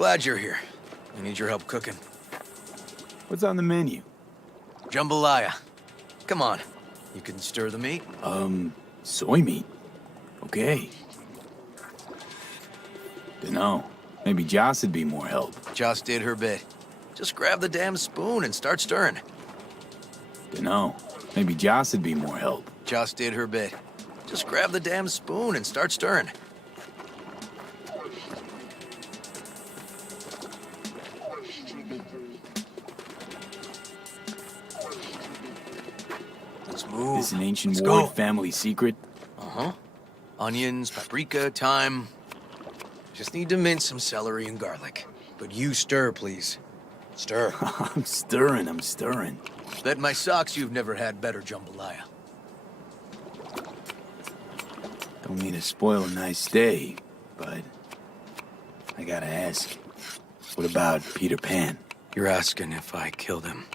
Glad you're here. I need your help cooking. What's on the menu? Jambalaya. Come on. You can stir the meat? Soy meat. Okay. Dunno. Maybe Joss would be more help. Joss did her bit. Just grab the damn spoon and start stirring. Dunno. Maybe Joss would be more help. Joss did her bit. Just grab the damn spoon and start stirring. Let's move. This an ancient Let's Ward go. family secret? Uh-huh. Onions, paprika, thyme. Just need to mince some celery and garlic. But you stir, please. Stir. I'm stirring. Bet my socks you've never had better jambalaya. Don't mean to spoil a nice day, but I gotta ask. What about Peter Pan? You're asking if I killed him.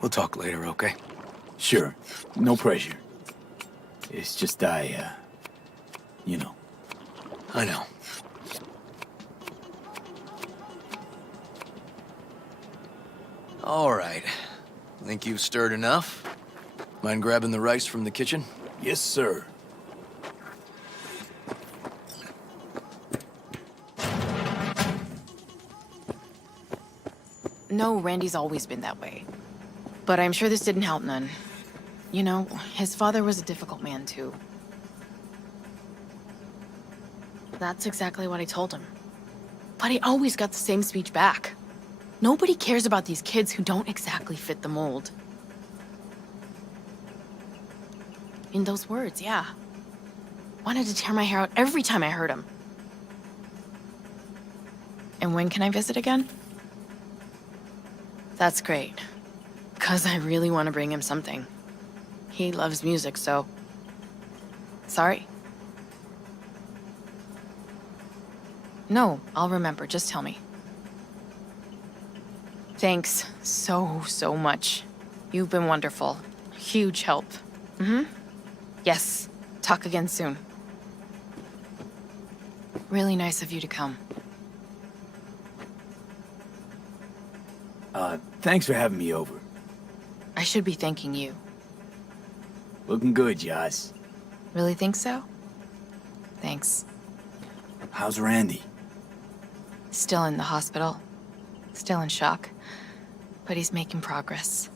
We'll talk later, okay? Sure. No pressure. It's just you know. I know. All right. Think you've stirred enough? Mind grabbing the rice from the kitchen? Yes, sir. No, Randy's always been that way. But I'm sure this didn't help none. You know, his father was a difficult man, too. That's exactly what I told him. But I always got the same speech back. Nobody cares about these kids who don't exactly fit the mold. In those words, yeah. Wanted to tear my hair out every time I heard him. And when can I visit again? That's great. 'Cause I really want to bring him something. He loves music, so... Sorry? No, I'll remember. Just tell me. Thanks so much. You've been wonderful. Huge help. Yes. Talk again soon. Really nice of you to come. Thanks for having me over. I should be thanking you. Looking good, Joss. Really think so? Thanks. How's Randy? Still in the hospital. Still in shock. But he's making progress.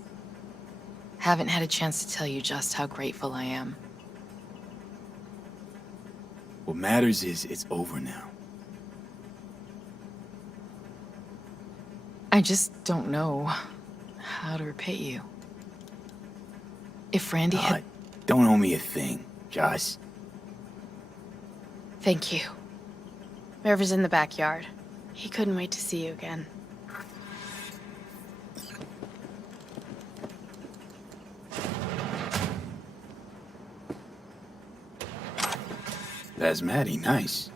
Haven't had a chance to tell you just how grateful I am. What matters is it's over now. I just don't know how to repay you. If Randy had... Don't owe me a thing, Joss. Thank you. River's in the backyard. He couldn't wait to see you again. That's Maddie, nice.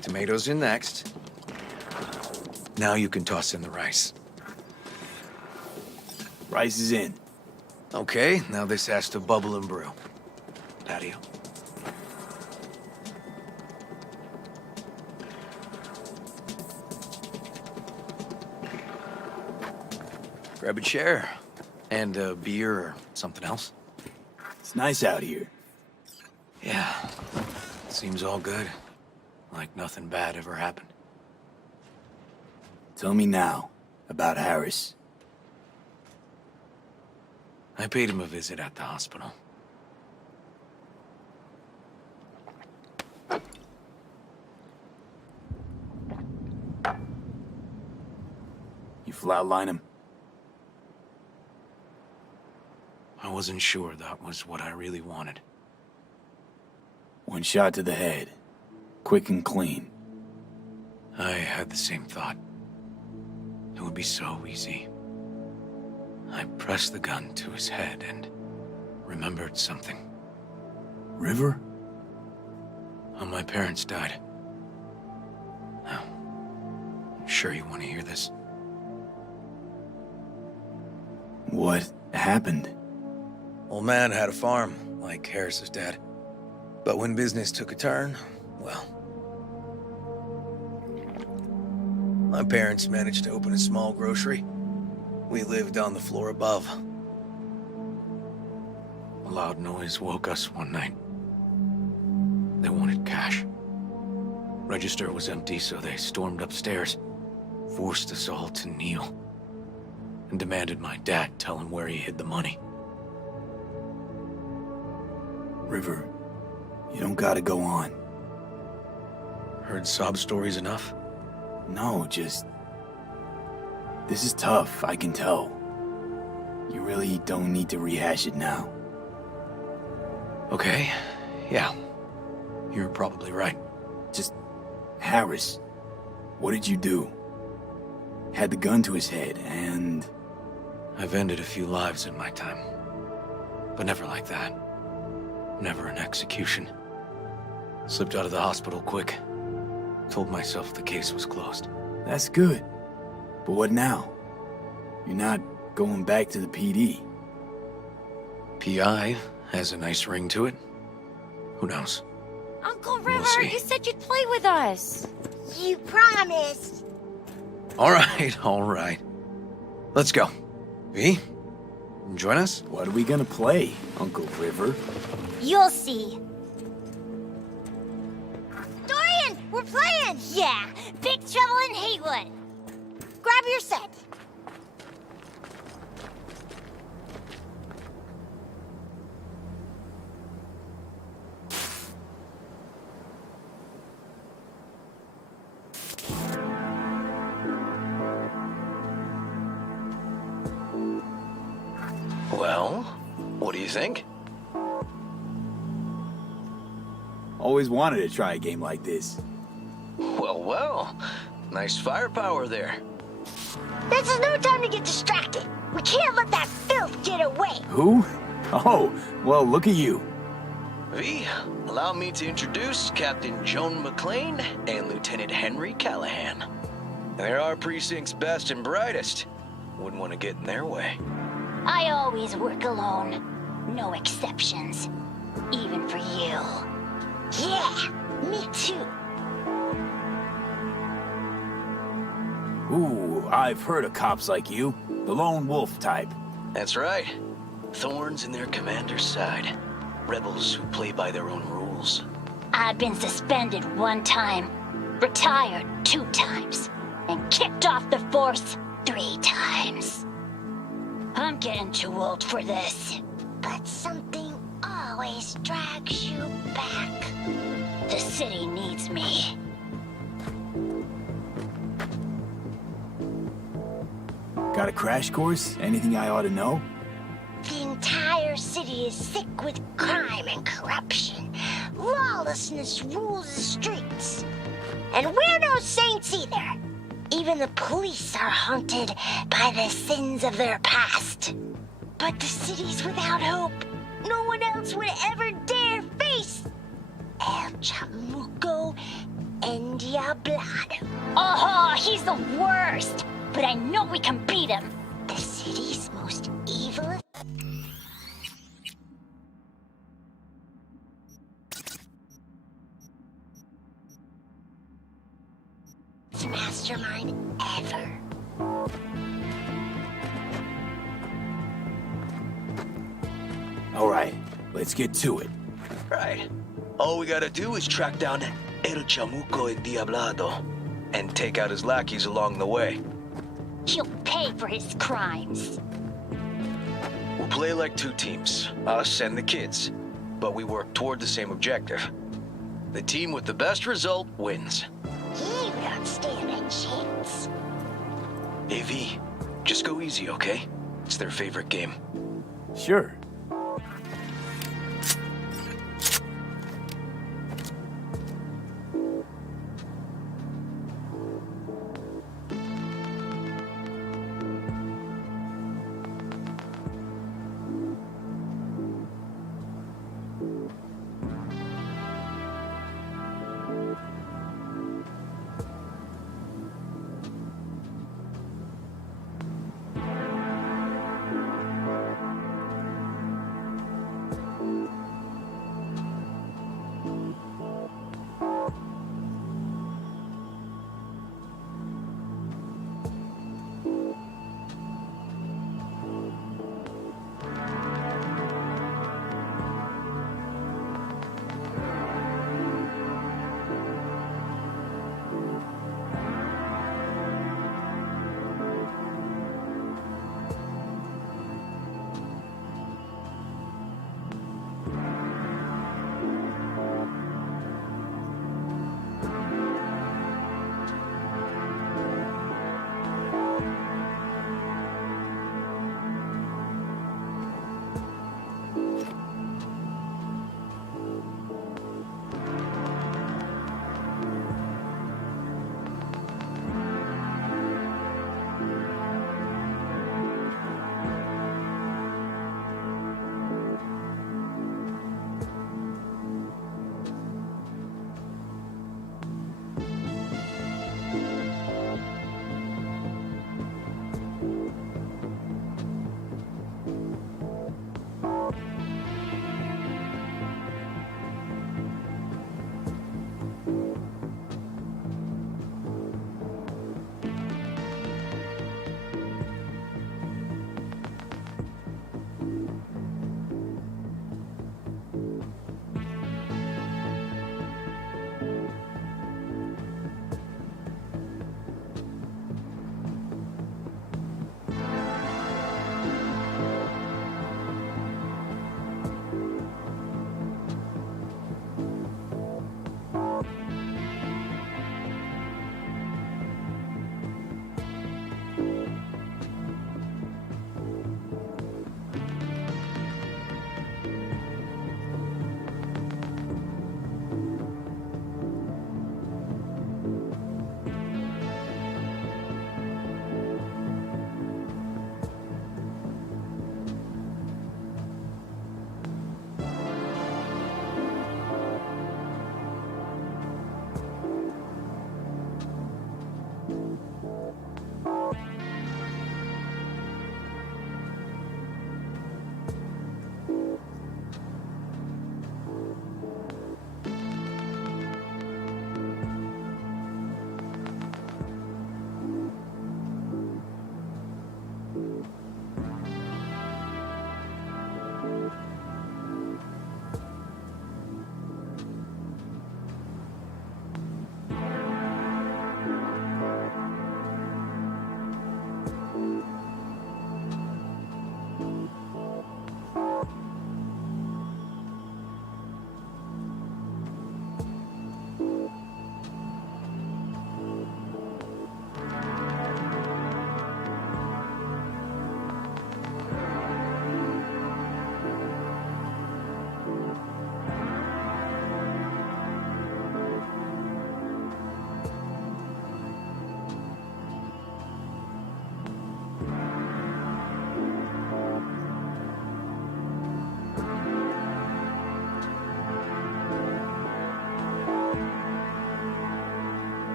Tomatoes in next. Now you can toss in the rice. Rice is in. Okay, now this has to bubble and brew. Patio. Grab a chair. And a beer or something else. It's nice out here. Yeah. Seems all good. Like nothing bad ever happened. Tell me now about Harris. I paid him a visit at the hospital. You flatline him? I wasn't sure that was what I really wanted. One shot to the head. Quick and clean. I had the same thought. It would be so easy. I pressed the gun to his head and remembered something. River? How my parents died. Now, sure you want to hear this? What happened? Old man had a farm, like Harris's dad. But when business took a turn, well... my parents managed to open a small grocery. We lived on the floor above. A loud noise woke us one night. They wanted cash. Register was empty, so they stormed upstairs, forced us all to kneel, and demanded my dad tell him where he hid the money. River, you don't gotta go on. Heard sob stories enough? No, just... This is tough, I can tell. You really don't need to rehash it now. Okay, yeah. You're probably right. Just... Harris, what did you do? Had the gun to his head, and... I've ended a few lives in my time. But never like that. Never an execution. Slipped out of the hospital quick. Told myself the case was closed. That's good. But what now? You're not going back to the PD. PI has a nice ring to it. Who knows? Uncle We'll River, see. you said you'd play with us. You promised. All right. Let's go. V, join us? What are we gonna play, Uncle River? You'll see. Dorian, we're playing! Yeah, Big Trouble in Haywood. Grab your set. Well, what do you think? Always wanted to try a game like this. Well. Nice firepower there. This is no time to get distracted. We can't let that filth get away. Who? Oh, well, look at you. V, allow me to introduce Captain Joan McClane and Lieutenant Henry Callahan. They're our precinct's best and brightest. Wouldn't want to get in their way. I always work alone. No exceptions. Even for you. Yeah, me too. Ooh, I've heard of cops like you. The lone wolf type. That's right. Thorns in their commander's side. Rebels who play by their own rules. I've been suspended 1 time, retired 2 times, and kicked off the force 3 times. I'm getting too old for this. But something always drags you back. The city needs me. Got a crash course? Anything I ought to know? The entire city is sick with crime and corruption. Lawlessness rules the streets. And we're no saints either. Even the police are haunted by the sins of their past. But the city's without hope. No one else would ever dare face El Chamuco and Diablado. Oh, he's the worst. But I know we can beat him. The city's most evil. Mastermind ever. All right, let's get to it. Right. All we gotta do is track down El Chamuco y Diablado and take out his lackeys along the way. He'll pay for his crimes. We'll play like 2 teams, us and the kids, but we work toward the same objective. The team with the best result wins. You don't stand a chance. AV, just go easy, okay? It's their favorite game. Sure.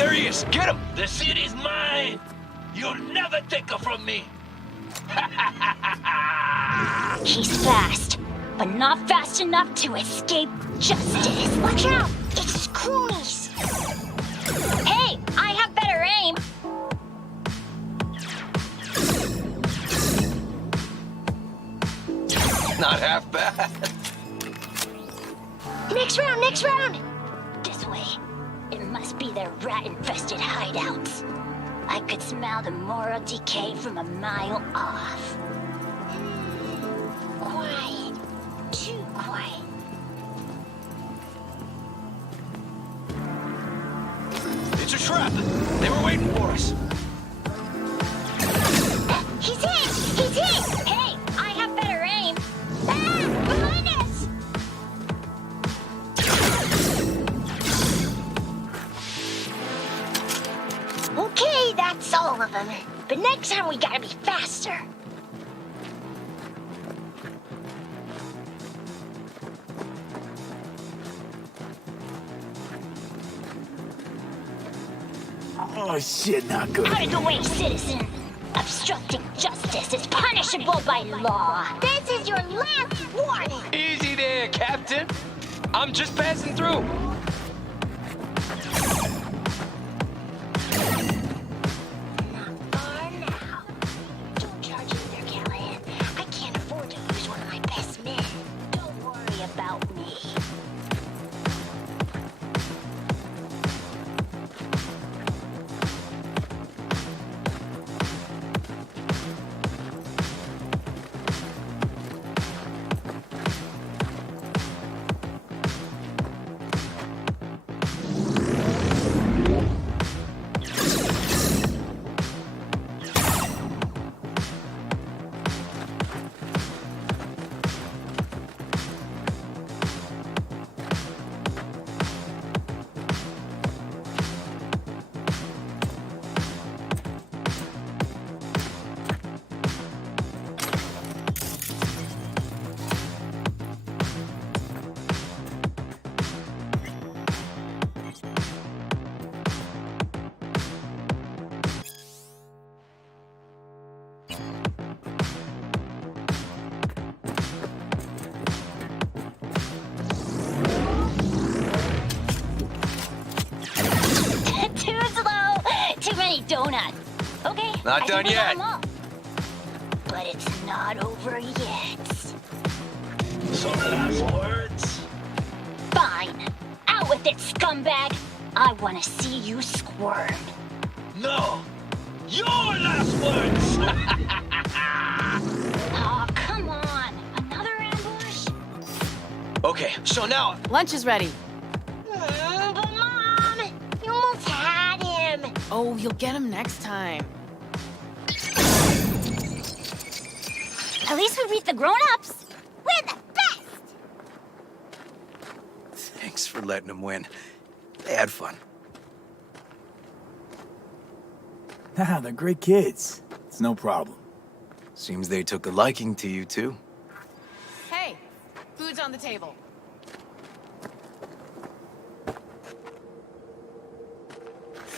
There he is! Get him! The city's mine! You'll never take her from me! He's fast, but not fast enough to escape justice. Watch out! It's his cronies! Hey, I have better aim. Not half bad. Next round, next round! This way. It must be their rat-infested hideouts. I could smell the moral decay from a mile off. Quiet. Too quiet. It's a trap! They were waiting for us. He's hit! He's hit! Hey, I have better aim. Ah! Behind us! Okay, that's all of them. But next time we gotta be faster. Oh, shit, not good. Out of the way, citizen. Obstructing justice is punishable by law. This is your last warning! Easy there, Captain. I'm just passing through. Not far now. Don't charge either, Callahan. I can't afford to lose one of my best men. Don't worry about me. Too slow. Too many donuts. Okay. Not I done think we got yet. 'em all. But it's not over yet. Some last words? Fine. Out with it, scumbag. I want to see you squirm. No! Your last words! Oh, come on. Another ambush? Okay, so now... Lunch is ready. But Mom, you almost had him. Oh, you'll get him next time. At least we beat the grown-ups. We're the best. Thanks for letting them win. They had fun. Nah, they're great kids. It's no problem. Seems they took a liking to you, too. Hey, food's on the table.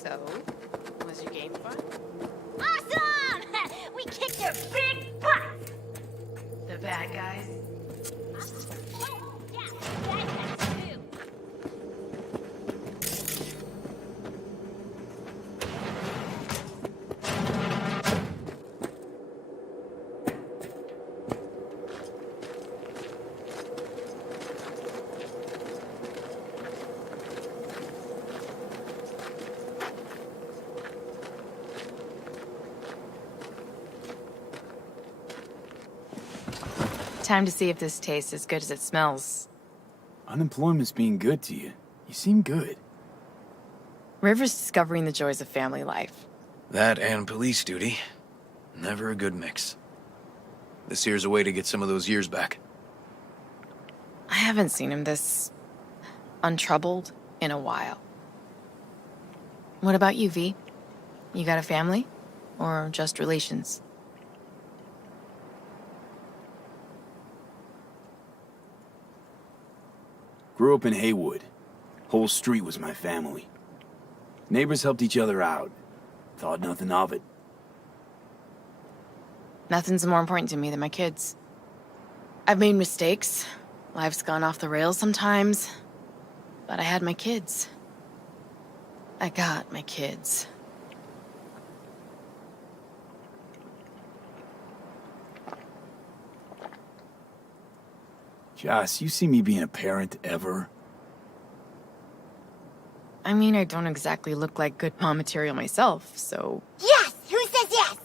So, was your game fun? Awesome! We kicked their big butts. The bad guys? Oh, yeah, bad guys too. Time to see if this tastes as good as it smells. Unemployment's being good to you. You seem good. River's discovering the joys of family life. That and police duty. Never a good mix. This here's a way to get some of those years back. I haven't seen him this untroubled in a while. What about you, V? You got a family? Or just relations? Grew up in Haywood. Whole street was my family. Neighbors helped each other out. Thought nothing of it. Nothing's more important to me than my kids. I've made mistakes. Life's gone off the rails sometimes. But I had my kids. I got my kids. Joss, you see me being a parent ever? I mean, I don't exactly look like good mom material myself, so... Yes! Who says yes?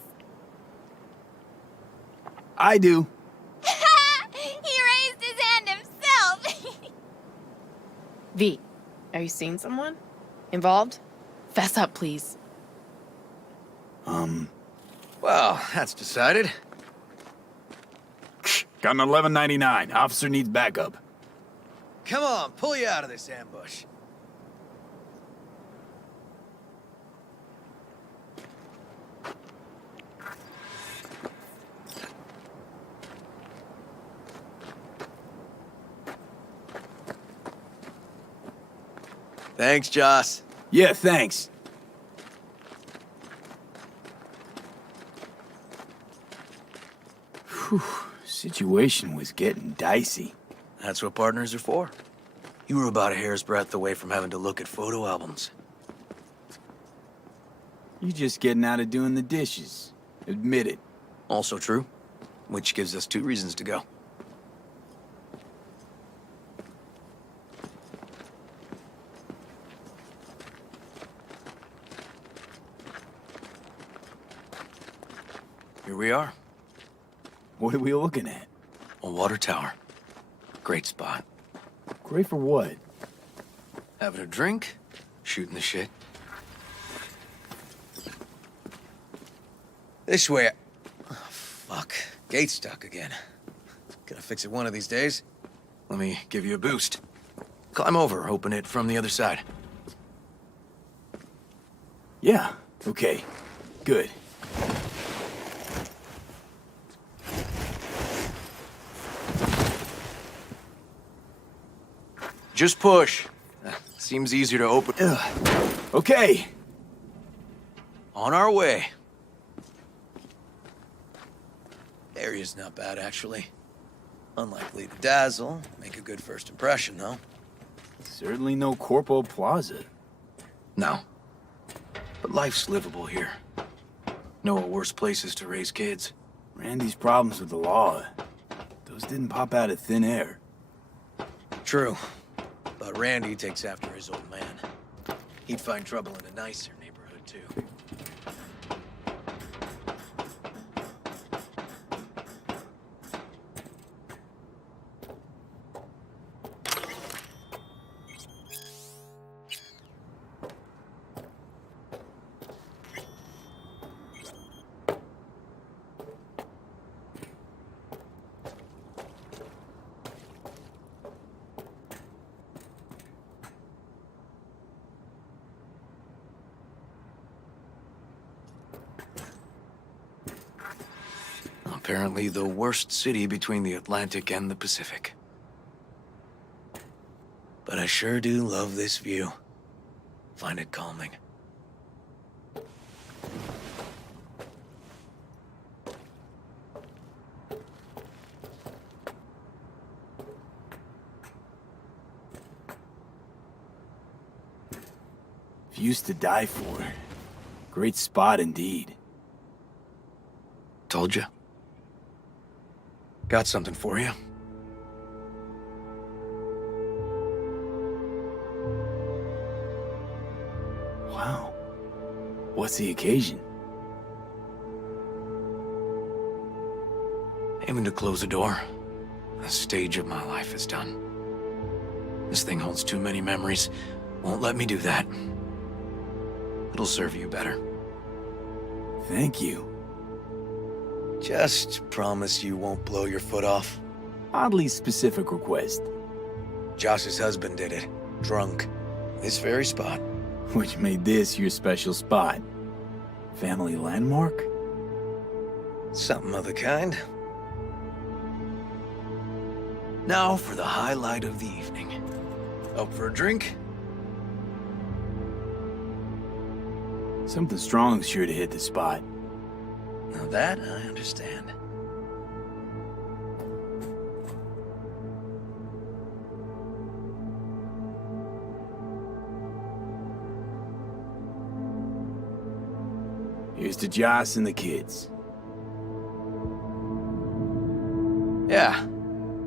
I do. He raised his hand himself! V, are you seeing someone? Involved? Fess up, please. Well, that's decided. Got an 1199. Officer needs backup. Come on, pull you out of this ambush. Thanks, Joss. Yeah, thanks. Whew, situation was getting dicey. That's what partners are for. You were about a hair's breadth away from having to look at photo albums. You just getting out of doing the dishes. Admit it. Also true, which gives us 2 reasons to go. Here we are, What are we looking at? a water tower. Great spot. Great for what? Having a drink, shooting the shit. This way. Oh, fuck. Gate's stuck again. Gonna fix it one of these days. Let me give you a boost. Climb over, open it from the other side. Yeah, okay. Good. Just push. Seems easier to open. Okay. On our way. Area's not bad, actually. Unlikely to dazzle. Make a good first impression, though. Certainly no Corpo Plaza. No. But life's livable here. Know what worse places to raise kids. Randy's problems with the law. Those didn't pop out of thin air. True. But Randy takes after his old man. He'd find trouble in a nicer neighborhood, too. Apparently the worst city between the Atlantic and the Pacific. But I sure do love this view. Find it calming. Views to die for. Great spot indeed. Told you. Got something for you. Wow. What's the occasion? Aiming to close the door. The stage of my life is done. This thing holds too many memories. Won't let me do that. It'll serve you better. Thank you. Just promise you won't blow your foot off. Oddly specific request. Josh's husband did it. Drunk. This very spot. Which made this your special spot. Family landmark? Something of the kind. Now for the highlight of the evening. Up for a drink? Something strong's sure to hit the spot. Now that I understand. Here's to Joss and the kids. Yeah,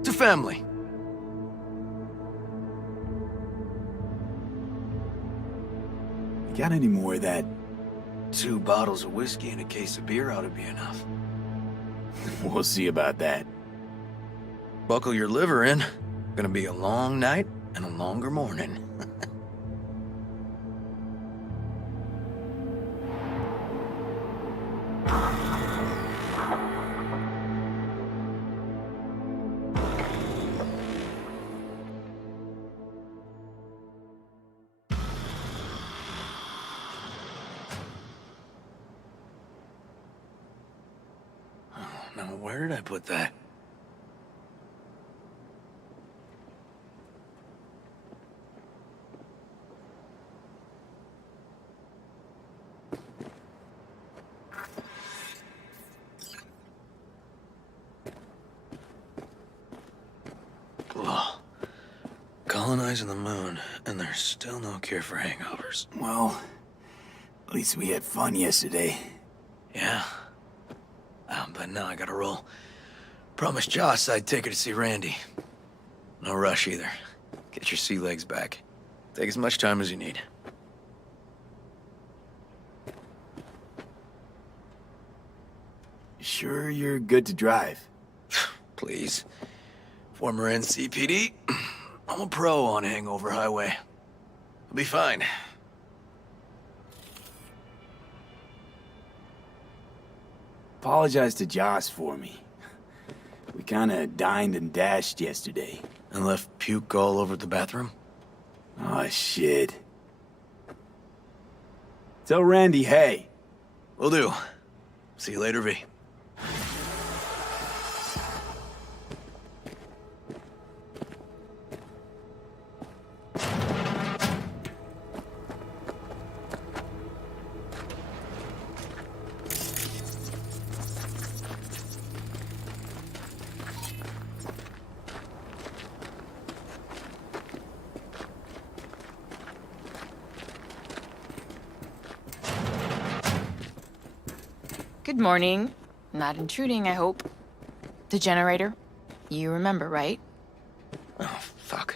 to family. You got any more of that? 2 bottles of whiskey and a case of beer ought to be enough. We'll see about that. Buckle your liver in. Gonna be a long night and a longer morning. Now, where did I put that? Whoa. Colonizing the moon, and there's still no cure for hangovers. Well, at least we had fun yesterday. Yeah. But now I gotta roll. Promised Joss I'd take her to see Randy. No rush either. Get your sea legs back. Take as much time as you need. Sure you're good to drive? Please. Former NCPD. I'm a pro on Hangover Highway. I'll be fine. Apologize to Joss for me. We kinda dined and dashed yesterday. And left puke all over the bathroom? Oh, shit. Tell Randy, hey. Will do. See you later, V. Good morning. Not intruding, I hope. The generator? You remember, right? Oh, fuck.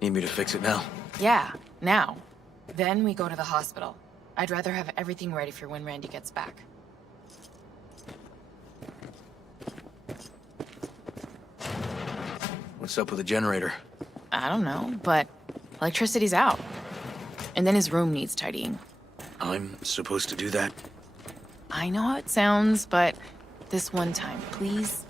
Need me to fix it now? Yeah, now. Then we go to the hospital. I'd rather have everything ready for when Randy gets back. What's up with the generator? I don't know, but electricity's out. And then his room needs tidying. I'm supposed to do that? I know how it sounds, but this one time, please.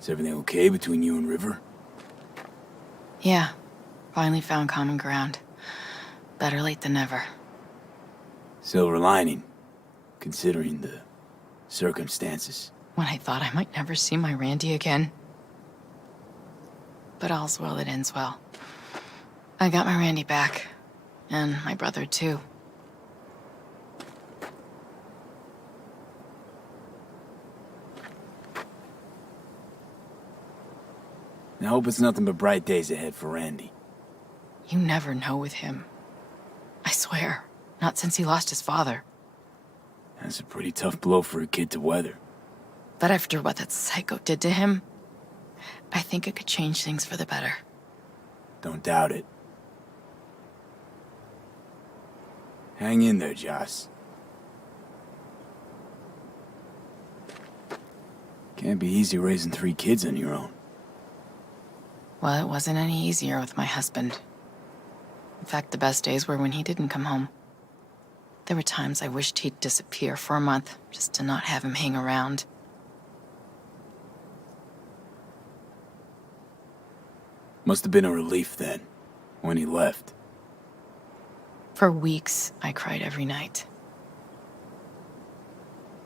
Is everything okay between you and River? Yeah, finally found common ground. Better late than never. Silver lining, considering the circumstances. When I thought I might never see my Randy again. But all's well that ends well. I got my Randy back. And my brother, too. I hope it's nothing but bright days ahead for Randy. You never know with him. I swear. Not since he lost his father. That's a pretty tough blow for a kid to weather. But after what that psycho did to him, I think it could change things for the better. Don't doubt it. Hang in there, Joss. Can't be easy raising 3 kids on your own. Well, it wasn't any easier with my husband. In fact, the best days were when he didn't come home. There were times I wished he'd disappear for a month, just to not have him hang around. Must have been a relief then, when he left. For weeks, I cried every night.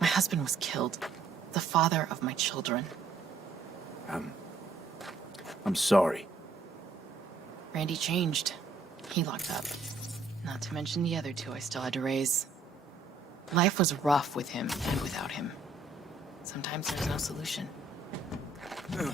My husband was killed. The father of my children. I'm sorry. Randy changed. He locked up. Not to mention the other 2 I still had to raise. Life was rough with him and without him. Sometimes there's no solution. Hello.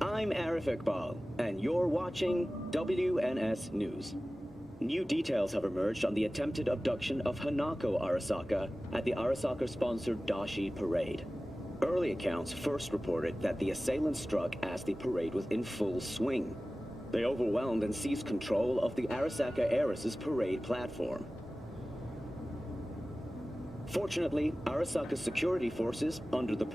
I'm Arif Iqbal, and you're watching WNS News. New details have emerged on the attempted abduction of Hanako Arasaka at the Arasaka-sponsored Dashi Parade. Early accounts first reported that the assailants struck as the parade was in full swing. They overwhelmed and seized control of the Arasaka Heiress's parade platform. Fortunately, Arasaka's security forces, under the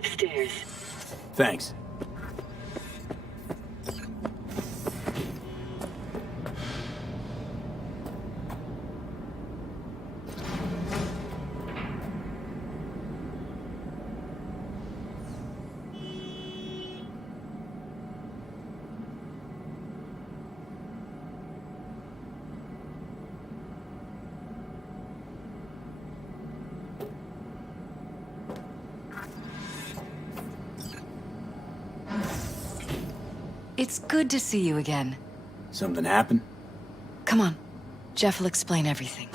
upstairs. Thanks. It's good to see you again. Something happened? Come on. Jeff will explain everything.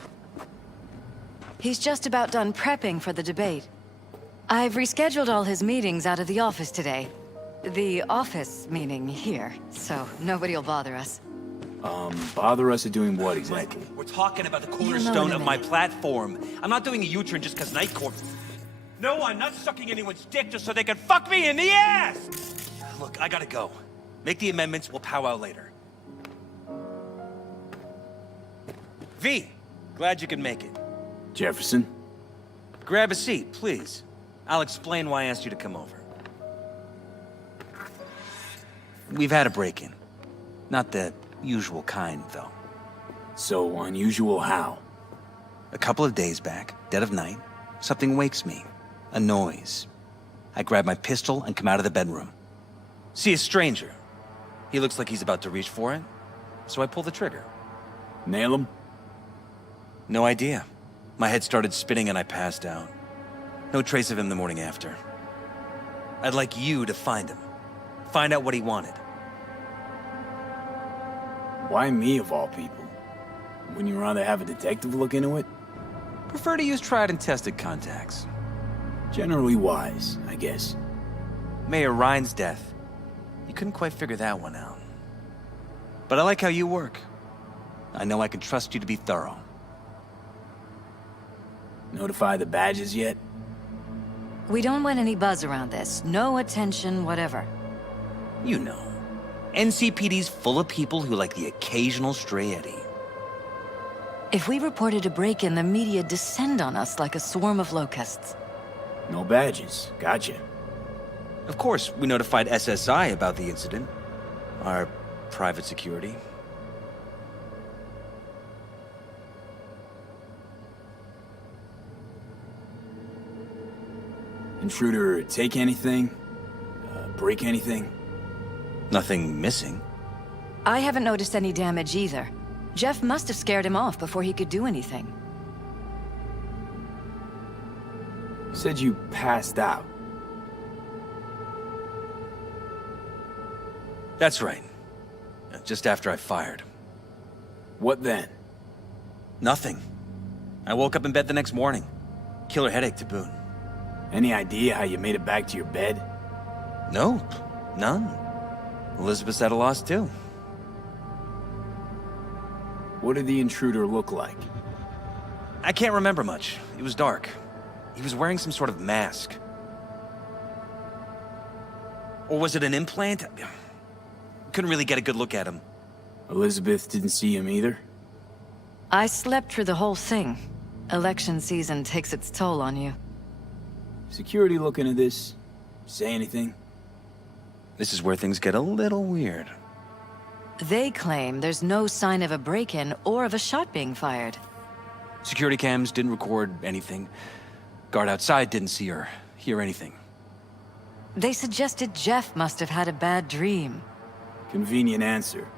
He's just about done prepping for the debate. I've rescheduled all his meetings out of the office today. The office meaning here, so nobody'll bother us. Bother us at doing what exactly? We're talking about the know cornerstone in a of my minute. platform. I'm not doing a U-turn just because Night Court. No, I'm not sucking anyone's dick just so they can fuck me in the ass! Look, I gotta go. Make the amendments, we'll powwow later. V, glad you could make it. Jefferson? Grab a seat, please. I'll explain why I asked you to come over. We've had a break-in. Not the usual kind, though. So unusual how? A couple of days back, dead of night, something wakes me. A noise. I grab my pistol and come out of the bedroom. See a stranger. He looks like he's about to reach for it, so I pull the trigger. Nail him? No idea. My head started spinning and I passed out. No trace of him the morning after. I'd like you to find him. Find out what he wanted. Why me of all people? Wouldn't you rather have a detective look into it? Prefer to use tried and tested contacts. Generally wise, I guess. Mayor Ryan's death. You couldn't quite figure that one out. But I like how you work. I know I can trust you to be thorough. Notify the badges yet? We don't want any buzz around this. No attention, whatever. You know. NCPD's full of people who like the occasional stray eddy. If we reported a break-in, the media descend on us like a swarm of locusts. No badges. Gotcha. Of course, we notified SSI about the incident. Our private security. Intruder take anything? Break anything? Nothing missing. I haven't noticed any damage either. Jeff must have scared him off before he could do anything. Said you passed out. That's right. Just after I fired. What then? Nothing. I woke up in bed the next morning. Killer headache to boot. Any idea how you made it back to your bed? Nope. None. Elizabeth's at a loss too. What did the intruder look like? I can't remember much. It was dark. He was wearing some sort of mask. Or was it an implant? Couldn't really get a good look at him. Elizabeth didn't see him either? I slept through the whole thing. Election season takes its toll on you. Security looking at this? Say anything? This is where things get a little weird. They claim there's no sign of a break-in or of a shot being fired. Security cams didn't record anything. Guard outside didn't see or hear anything. They suggested Jeff must have had a bad dream. Convenient answer.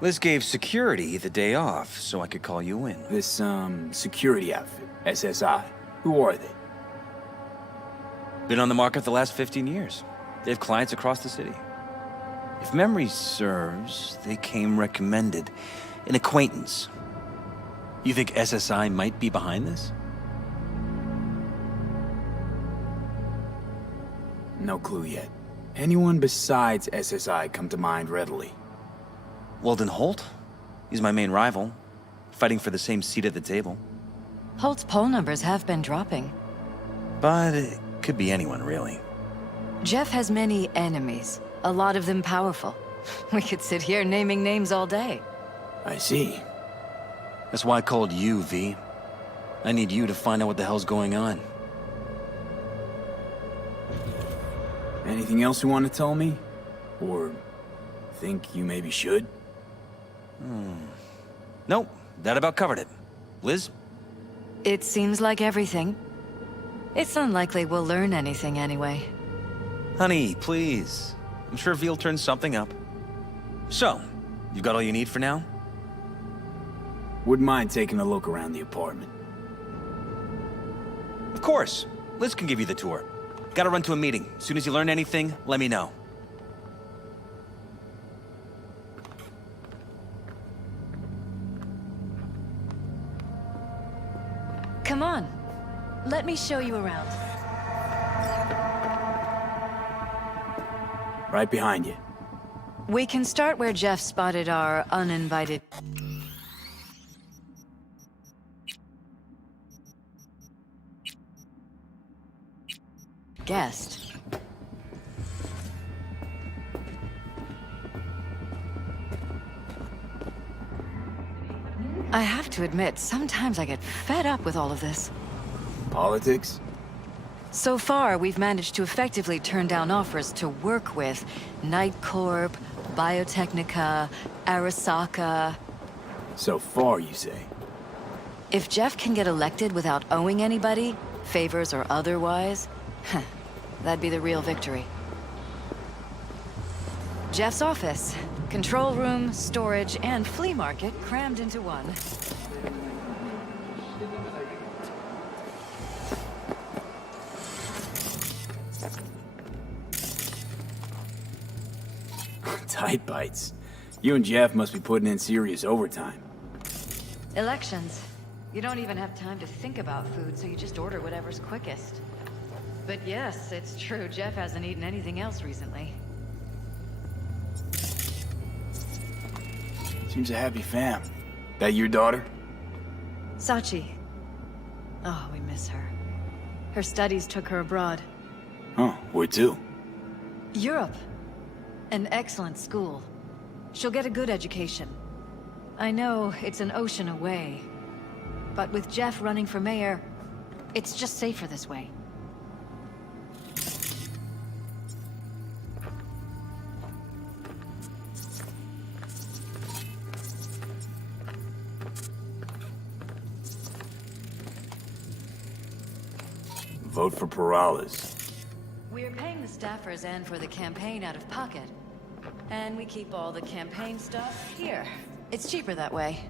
Liz gave security the day off so I could call you in. This, security outfit, SSI. Who are they? Been on the market the last 15 years. They have clients across the city. If memory serves, they came recommended. An acquaintance. You think SSI might be behind this? No clue yet. Anyone besides SSI come to mind readily? Weldon Holt? He's my main rival. Fighting for the same seat at the table. Holt's poll numbers have been dropping. But it could be anyone, really. Jeff has many enemies, a lot of them powerful. We could sit here naming names all day. I see. That's why I called you, V. I need you to find out what the hell's going on. Anything else you want to tell me? Or think you maybe should? Nope, that about covered it. Liz? It seems like everything. It's unlikely we'll learn anything anyway. Honey, please. I'm sure V'll turn something up. So, you got all you need for now? Wouldn't mind taking a look around the apartment. Of course. Liz can give you the tour. Gotta run to a meeting. As soon as you learn anything, let me know. Come on. Let me show you around. Right behind you. We can start where Jeff spotted our uninvited... guest. I have to admit, sometimes I get fed up with all of this. Politics? So far, we've managed to effectively turn down offers to work with Night Corp, Biotechnica, Arasaka. So far, you say? If Jeff can get elected without owing anybody, favors or otherwise, that'd be the real victory. Jeff's office. Control room, storage, and flea market crammed into one. Tight bites. You and Jeff must be putting in serious overtime. Elections. You don't even have time to think about food, so you just order whatever's quickest. But yes, it's true, Jeff hasn't eaten anything else recently. Seems a happy fam. That your daughter? Sachi. Oh, we miss her. Her studies took her abroad. Oh, where to? Europe. An excellent school. She'll get a good education. I know it's an ocean away, but with Jeff running for mayor, it's just safer this way. Vote for Perales. We're paying the staffers and for the campaign out of pocket. And we keep all the campaign stuff here. It's cheaper that way.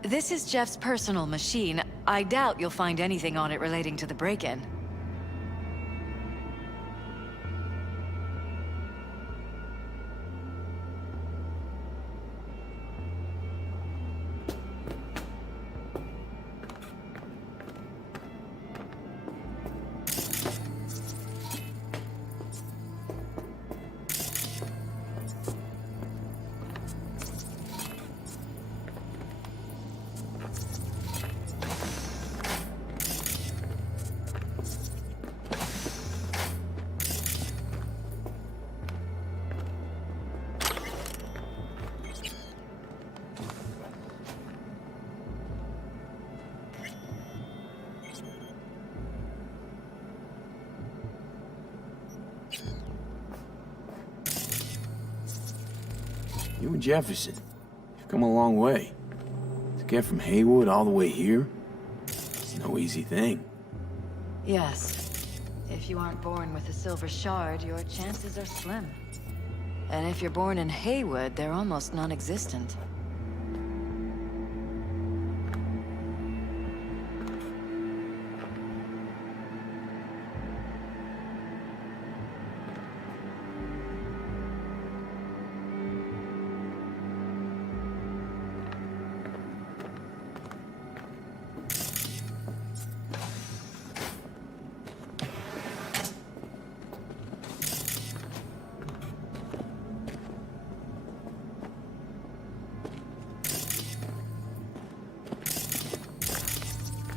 This is Jeff's personal machine. I doubt you'll find anything on it relating to the break-in. You and Jefferson, you've come a long way. To get from Haywood all the way here, it's no easy thing. Yes. If you aren't born with a silver shard, your chances are slim. And if you're born in Haywood, they're almost non-existent.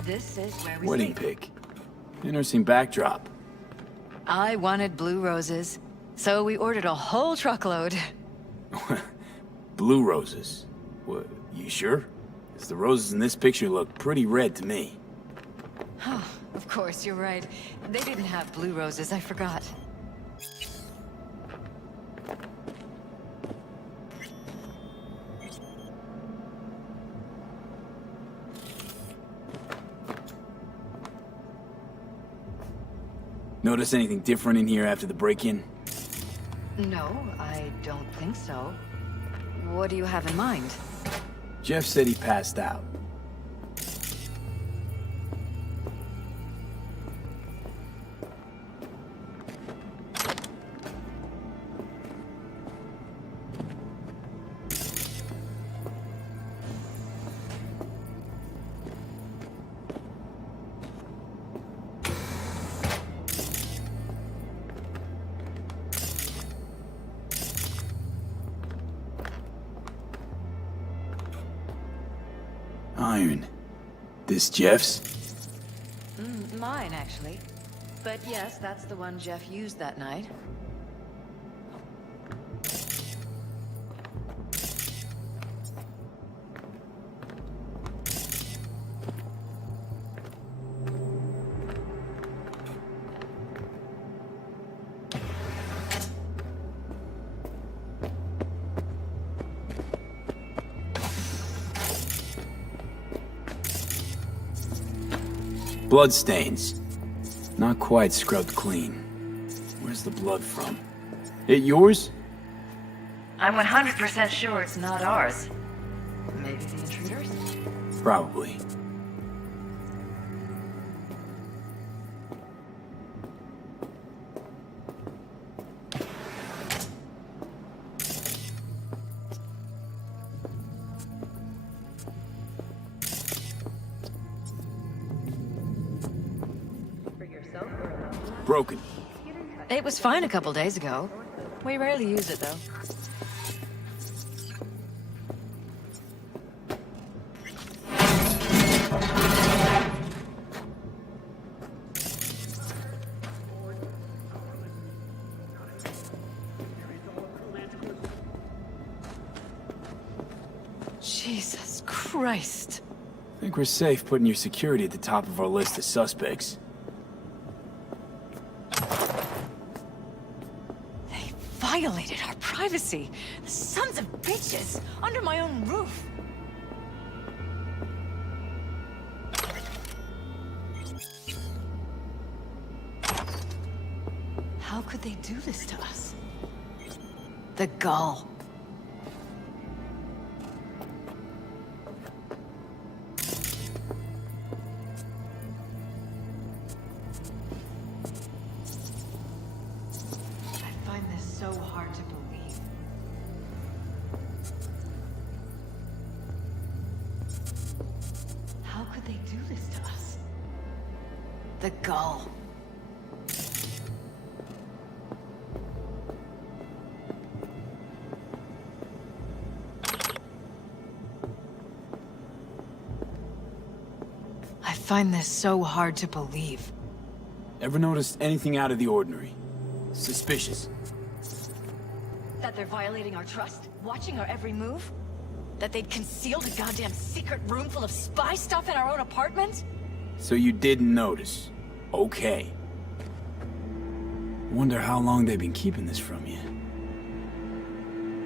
This is where we Wedding sleep. pic. Interesting backdrop. I wanted blue roses, so we ordered a whole truckload. Blue roses. What, you sure? 'Cause the roses in this picture look pretty red to me. Oh, of course, you're right. They didn't have blue roses, I forgot. Notice anything different in here after the break-in? No, I don't think so. What do you have in mind? Jeff said he passed out. Iron. This Jeff's? Mine, actually. But yes, that's the one Jeff used that night. Bloodstains. Not quite scrubbed clean. Where's the blood from? It yours? I'm 100% sure it's not ours. Maybe the intruders? Probably. Broken. It was fine a couple days ago. We rarely use it, though. Jesus Christ. I think we're safe putting your security at the top of our list of suspects. They violated our privacy. The sons of bitches! Under my own roof! How could they do this to us? The gall. I find this so hard to believe. How could they do this to us? The gall. I find this so hard to believe. Ever noticed anything out of the ordinary? Suspicious? That they're violating our trust? Watching our every move? That they'd concealed a goddamn secret room full of spy stuff in our own apartment? So you didn't notice. Okay. Wonder how long they've been keeping this from you.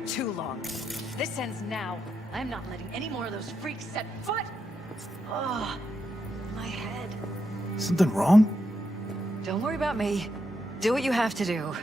Too long. This ends now. I'm not letting any more of those freaks set foot! Oh, my head. Something wrong? Don't worry about me. Do what you have to do.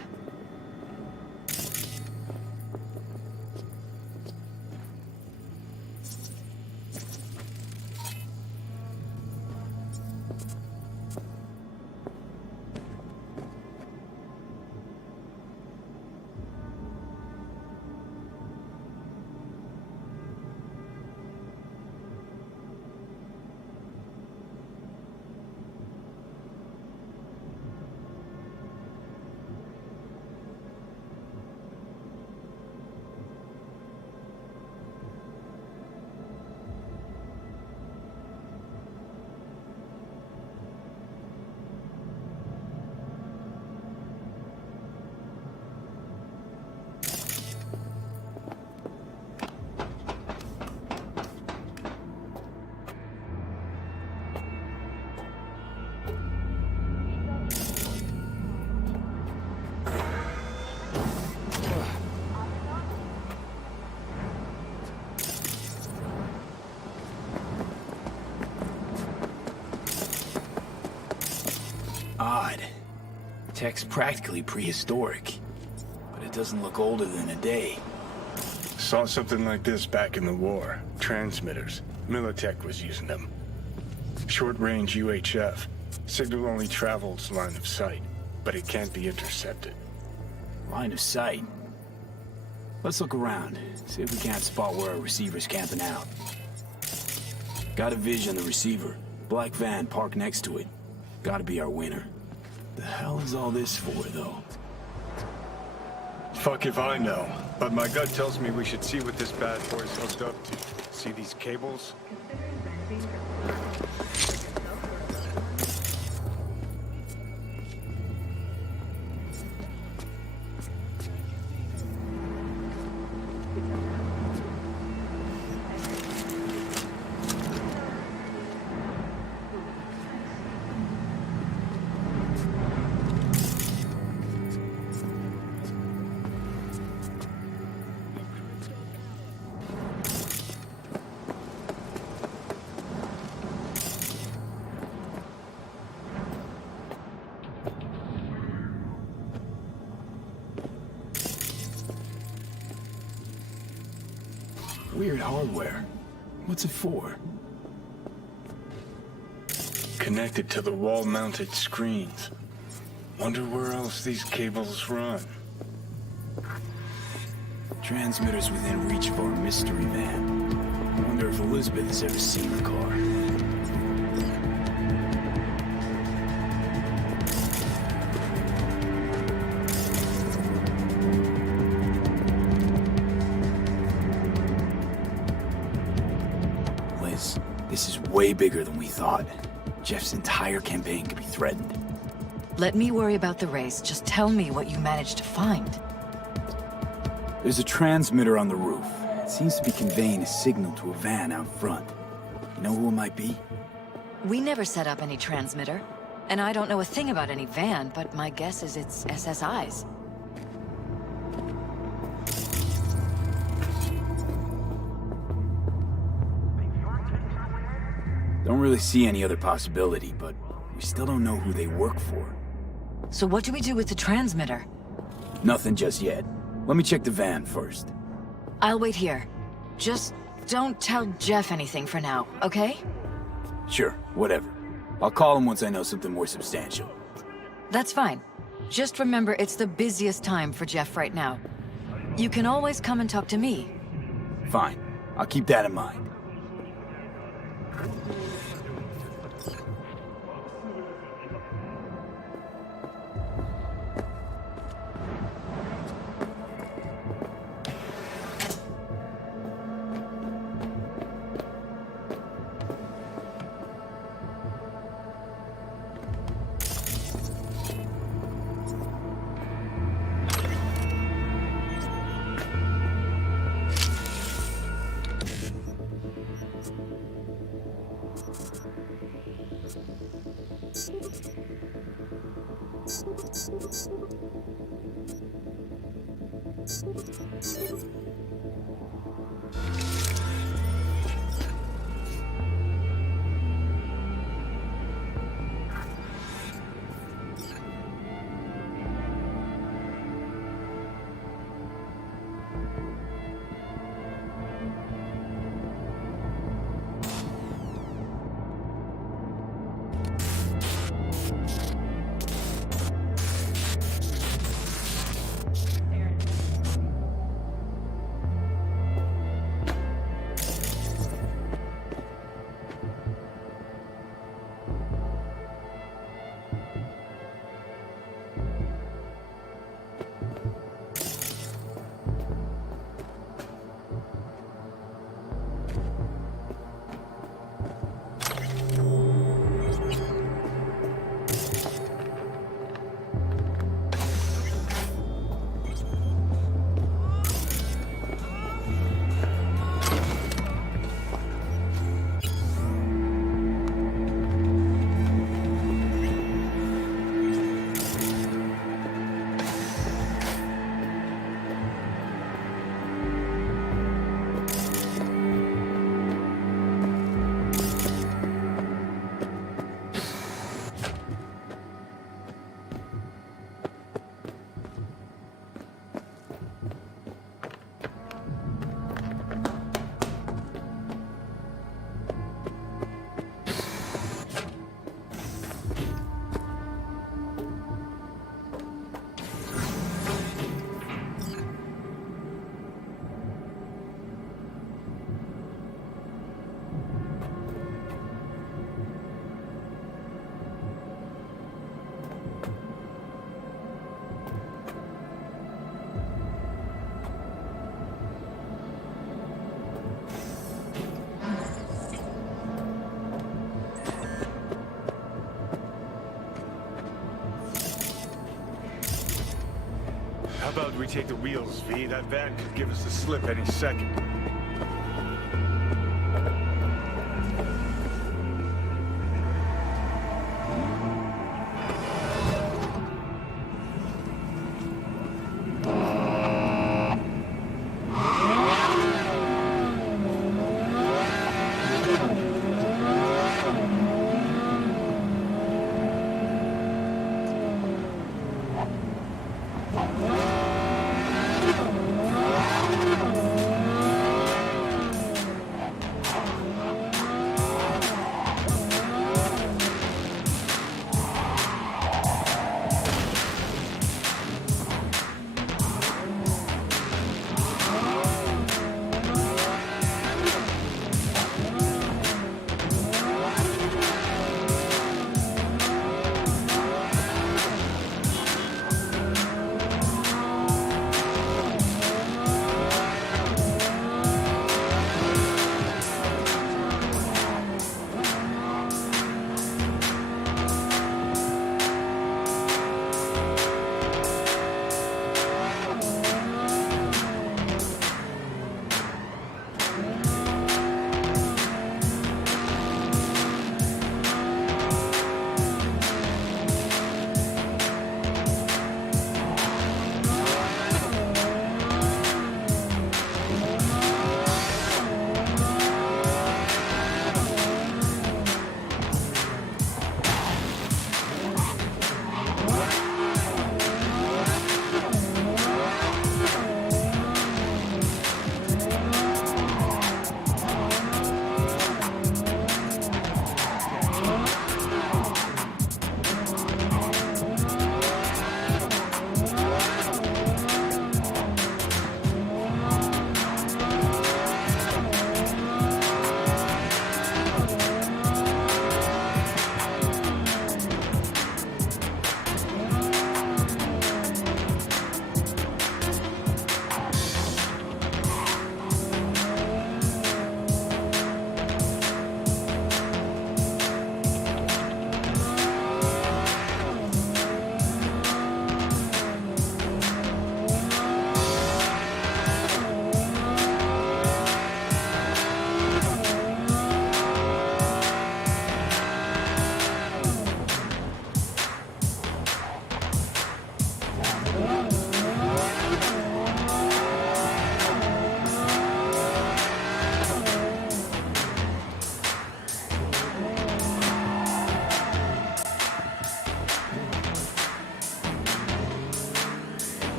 Odd. Tech's practically prehistoric. But it doesn't look older than a day. Saw something like this back in the war. Transmitters. Militech was using them. Short-range UHF. Signal only travels line of sight, but it can't be intercepted. Line of sight. Let's look around. See if we can't spot where our receiver's camping out. Got a vision on the receiver. Black van parked next to it. Gotta be our winner. The hell is all this for, though? Fuck if I know, but my gut tells me we should see what this bad boy's hooked up to. See these cables? Weird hardware. What's it for? Connected to the wall-mounted screens. Wonder where else these cables run. Transmitters within reach of our mystery van. I wonder if Elizabeth has ever seen the car. Liz, this is way bigger than we thought. Jeff's entire campaign could be threatened. Let me worry about the race. Just tell me what you managed to find. There's a transmitter on the roof. It seems to be conveying a signal to a van out front. You know who it might be? We never set up any transmitter. And I don't know a thing about any van, but my guess is it's SSI's. Don't really see any other possibility, but we still don't know who they work for. So what do we do with the transmitter? Nothing just yet. Let me check the van first. I'll wait here. Just don't tell Jeff anything for now, okay? Sure, whatever. I'll call him once I know something more substantial. That's fine. Just remember it's the busiest time for Jeff right now. You can always come and talk to me. Fine. I'll keep that in mind. How about we take the wheels, V? That van could give us the slip any second.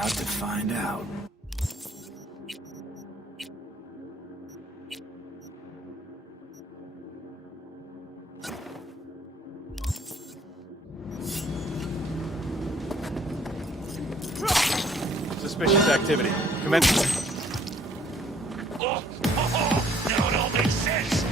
about to find out. Suspicious activity. Commence. Now it all makes sense.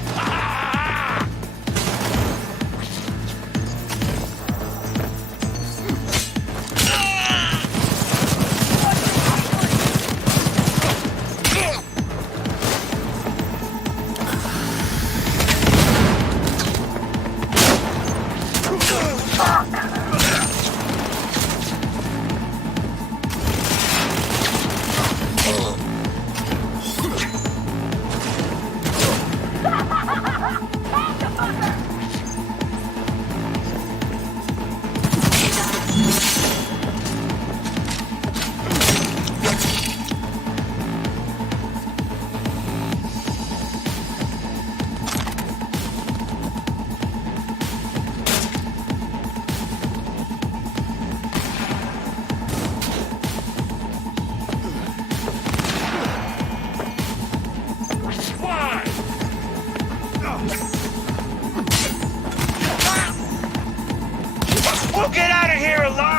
We'll get out of here alive!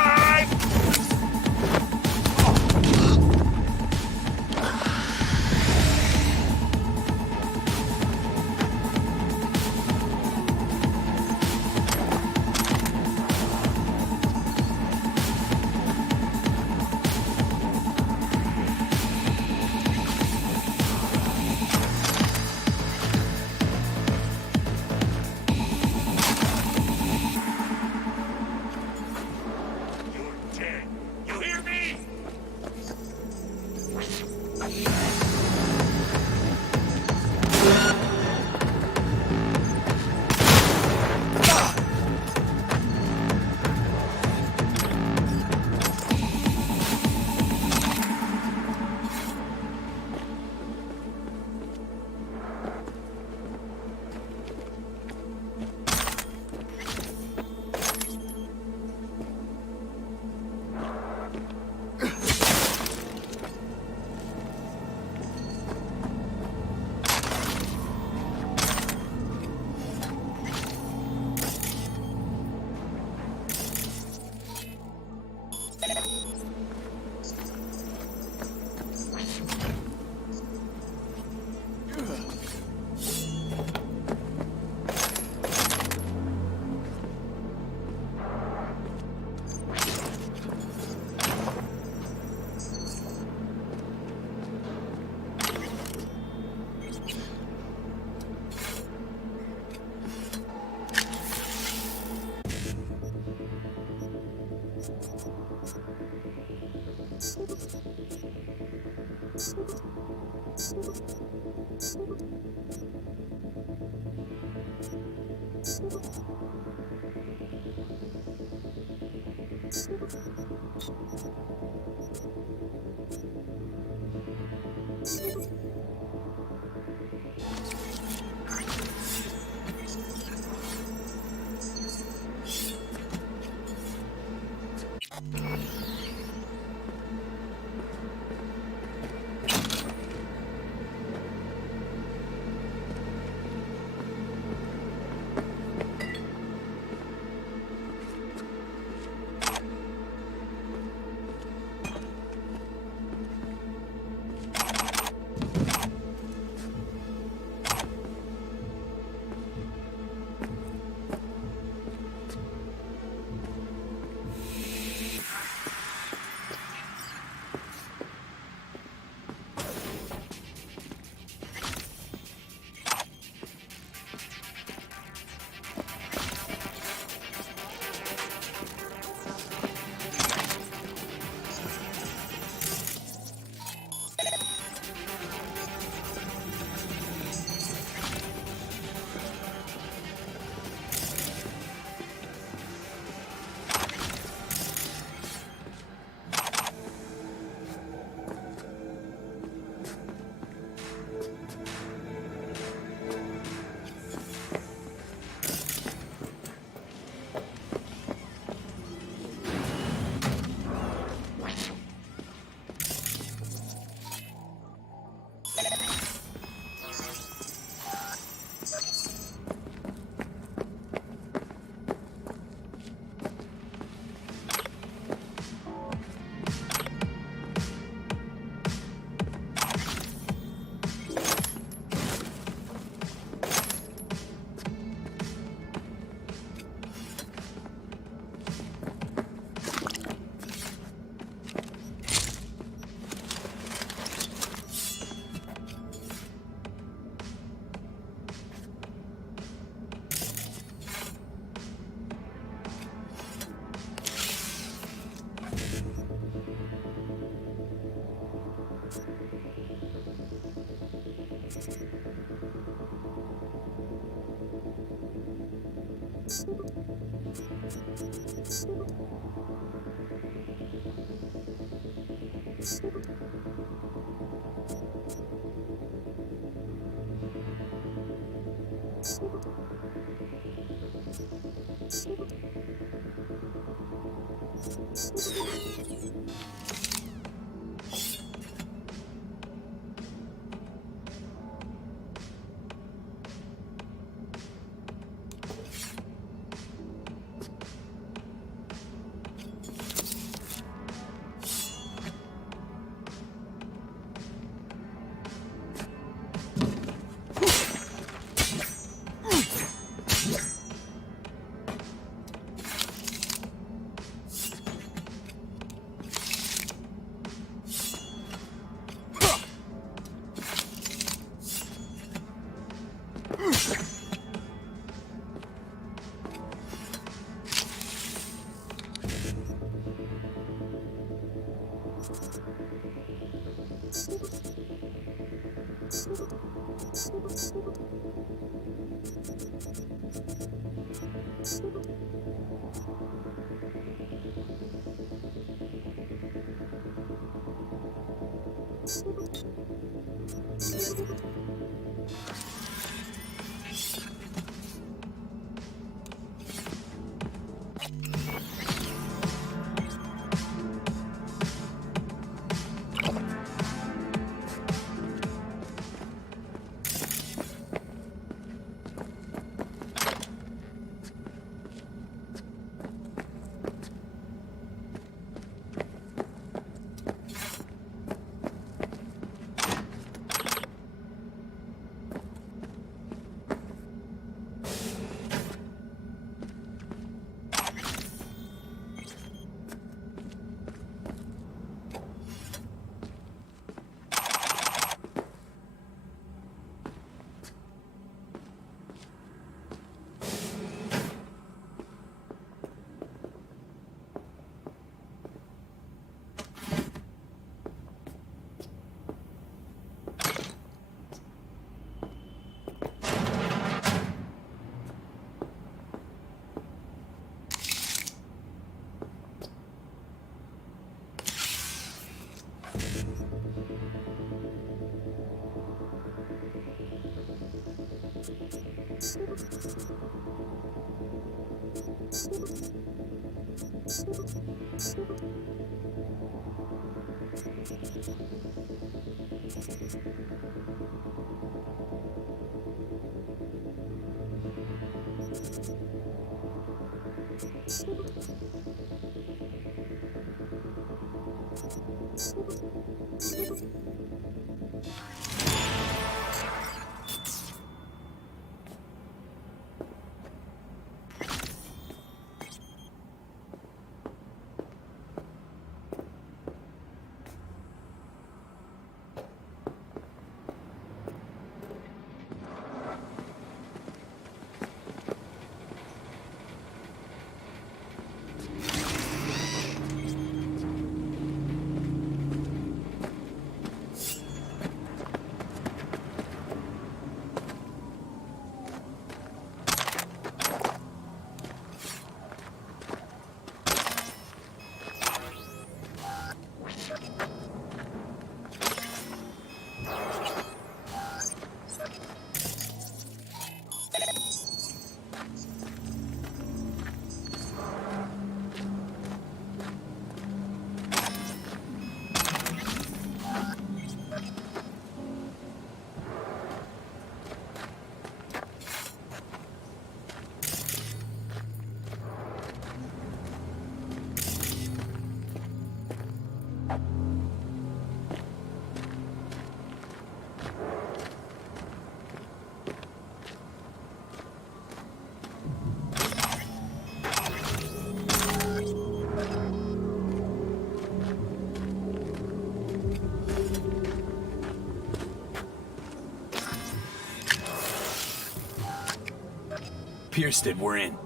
Pierced it, we're in.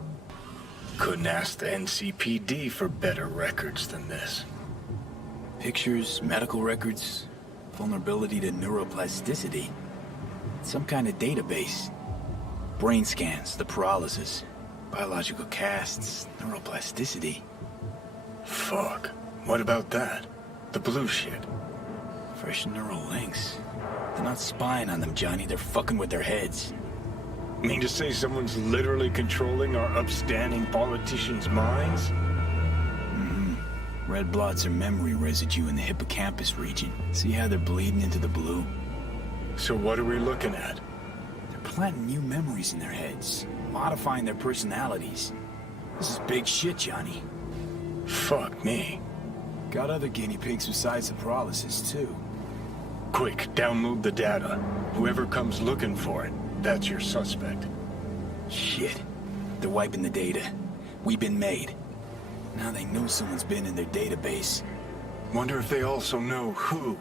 Couldn't ask the NCPD for better records than this. Pictures, medical records, vulnerability to neuroplasticity. Some kind of database. Brain scans, the paralysis. Biological casts, neuroplasticity. Fuck. What about that? The blue shit. Fresh neural links. They're not spying on them, Johnny. They're fucking with their heads. Mean to say someone's literally controlling our upstanding politicians' minds? Red blots are memory residue in the hippocampus region. See how they're bleeding into the blue? So what are we looking at? They're planting new memories in their heads, modifying their personalities. This is big shit, Johnny. Fuck me. Got other guinea pigs besides the paralysis, too. Quick, download the data. Whoever comes looking for it, that's your suspect. Shit. They're wiping the data. We've been made. Now they know someone's been in their database. Wonder if they also know who.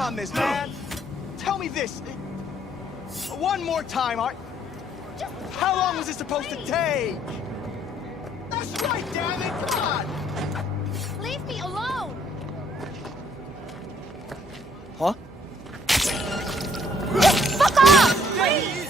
on this, man. Tell me this. One more time, how long was this supposed to take? That's right, damn it! Come on! Leave me alone! Huh? Fuck off! Please!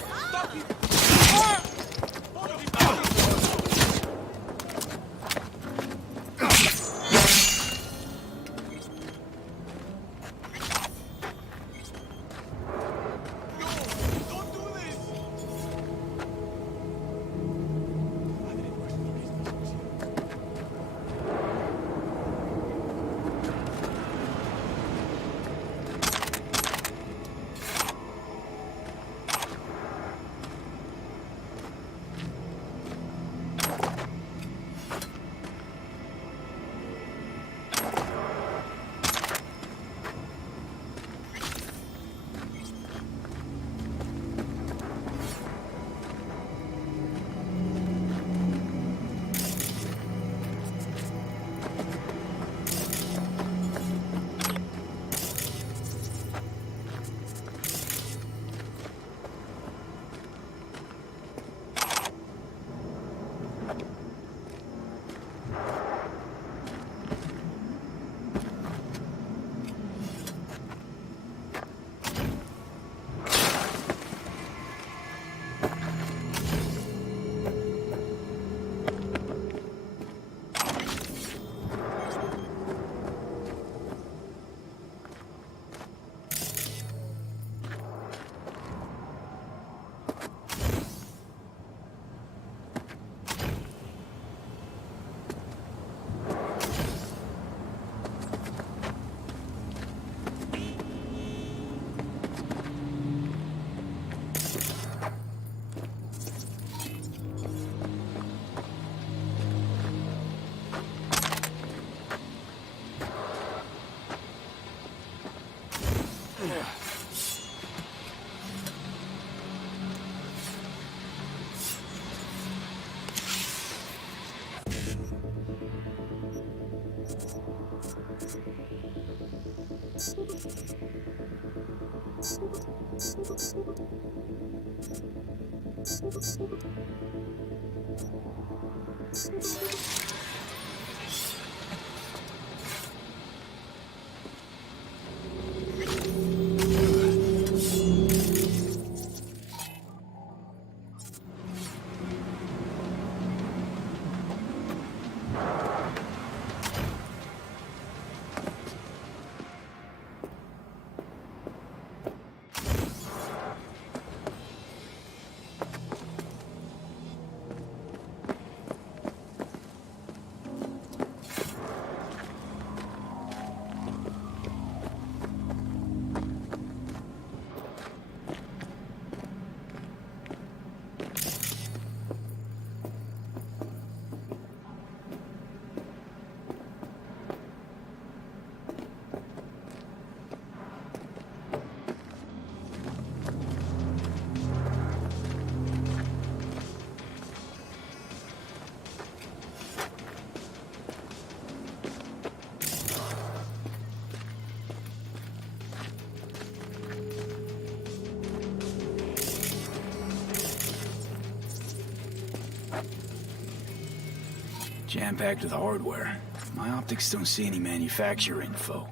Jam-packed with hardware. My optics don't see any manufacturer info,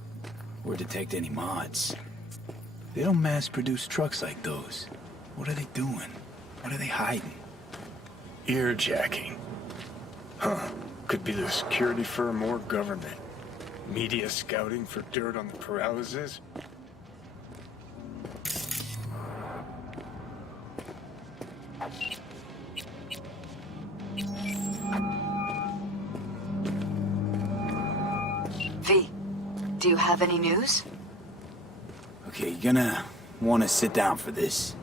or detect any mods. They don't mass-produce trucks like those. What are they doing? What are they hiding? Earjacking. Huh. Could be the security firm or government. Media scouting for dirt on the paralysis? V, do you have any news? Okay, you're gonna want to sit down for this.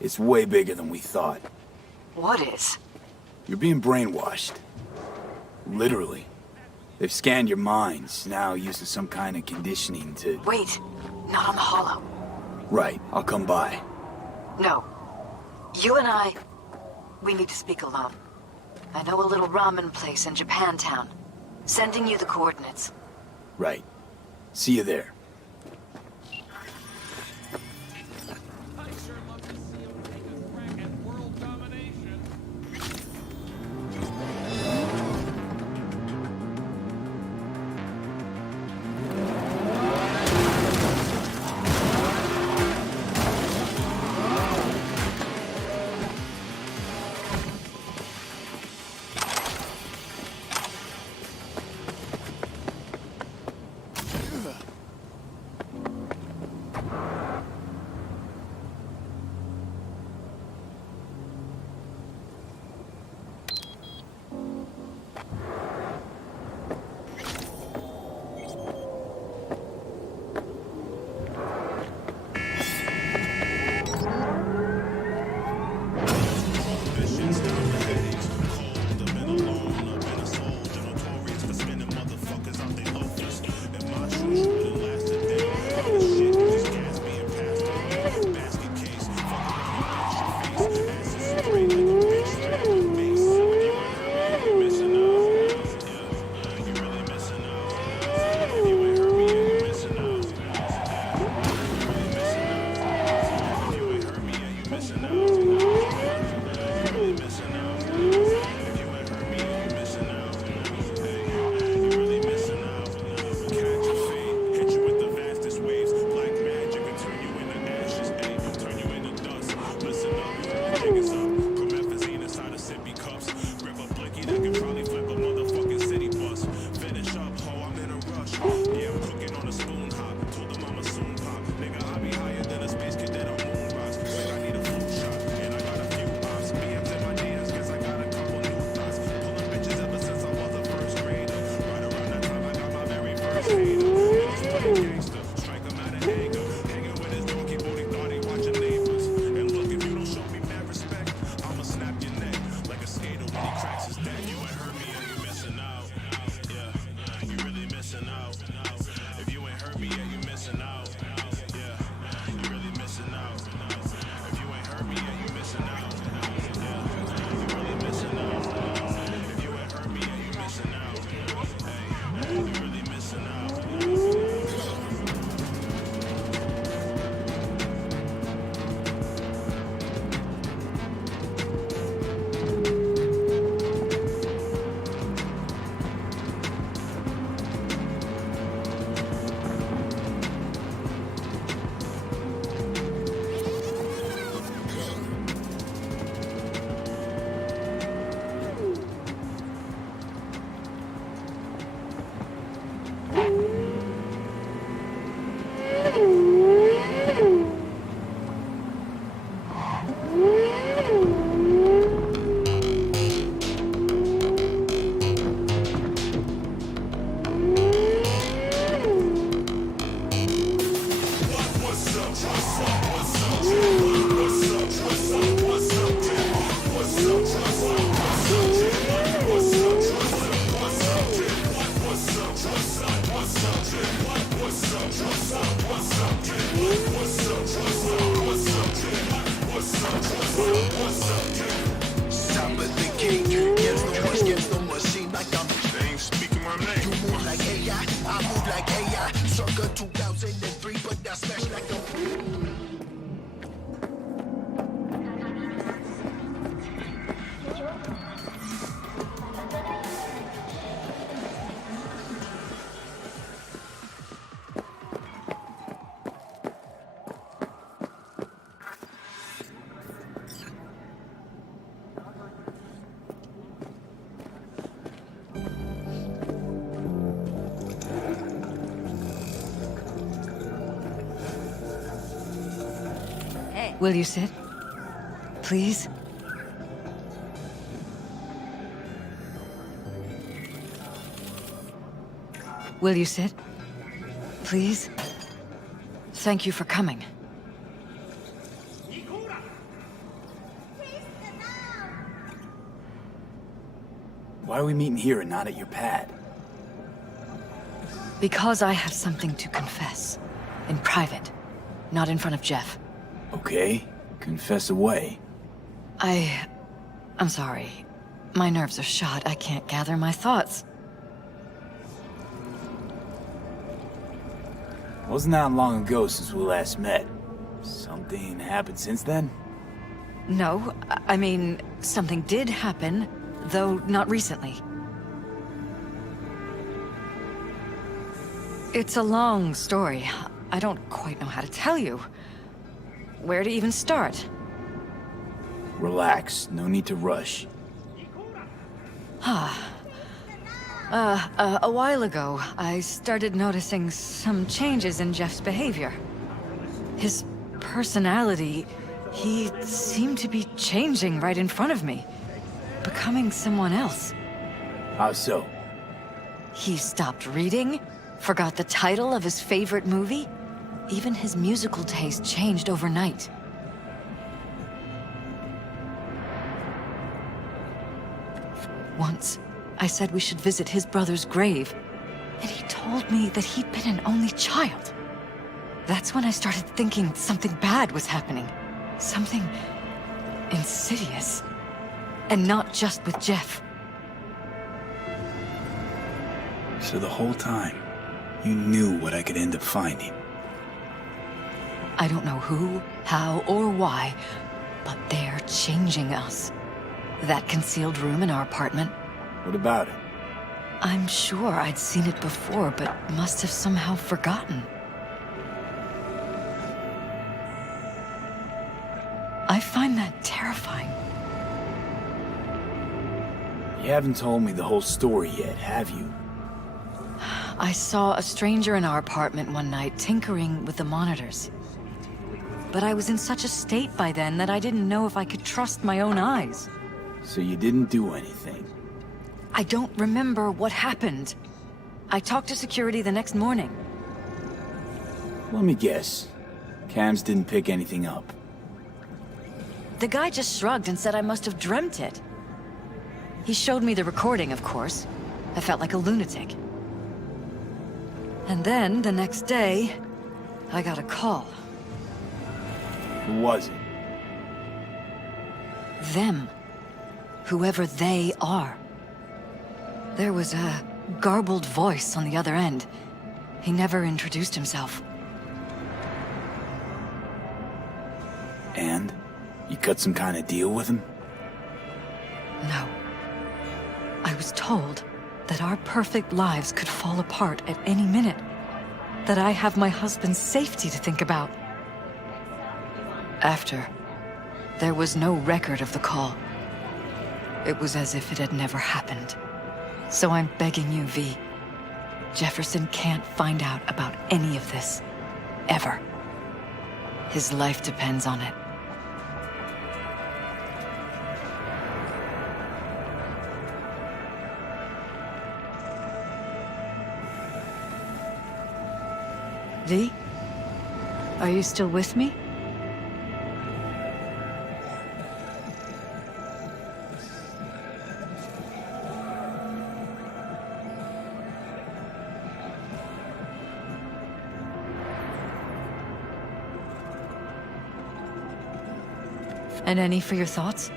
It's way bigger than we thought. What is? You're being brainwashed. Literally. They've scanned your minds, now using some kind of conditioning to... Wait, not on the holo. Right, I'll come by. No. You and I, we need to speak alone. I know a little ramen place in Japantown. Sending you the coordinates. Right. See you there. Will you sit? Please? Will you sit? Please? Thank you for coming. Why are we meeting here and not at your pad? Because I have something to confess. In private. Not in front of Jeff. Okay, confess away. I'm sorry. My nerves are shot. I can't gather my thoughts. Wasn't that long ago since we last met. Something happened since then? No, I mean, something did happen, though not recently. It's a long story. I don't quite know how to tell you. Where to even start? Relax, no need to rush. A while ago, I started noticing some changes in Jeff's behavior. His personality, he seemed to be changing right in front of me. Becoming someone else. How so? He stopped reading, forgot the title of his favorite movie. Even his musical taste changed overnight. Once, I said we should visit his brother's grave, and he told me that he'd been an only child. That's when I started thinking something bad was happening. Something insidious. And not just with Jeff. So the whole time, you knew what I could end up finding. I don't know who, how, or why, but they're changing us. That concealed room in our apartment. What about it? I'm sure I'd seen it before, but must have somehow forgotten. I find that terrifying. You haven't told me the whole story yet, have you? I saw a stranger in our apartment one night tinkering with the monitors. But I was in such a state by then that I didn't know if I could trust my own eyes. So you didn't do anything? I don't remember what happened. I talked to security the next morning. Let me guess. Cams didn't pick anything up. The guy just shrugged and said I must have dreamt it. He showed me the recording, of course. I felt like a lunatic. And then, the next day, I got a call. Who was it? Them. Whoever they are. There was a garbled voice on the other end. He never introduced himself. And? You cut some kind of deal with him? No. I was told that our perfect lives could fall apart at any minute. That I have my husband's safety to think about. After, there was no record of the call. It was as if it had never happened. So I'm begging you, V. Jefferson can't find out about any of this. Ever. His life depends on it. V? Are you still with me? And any for your thoughts?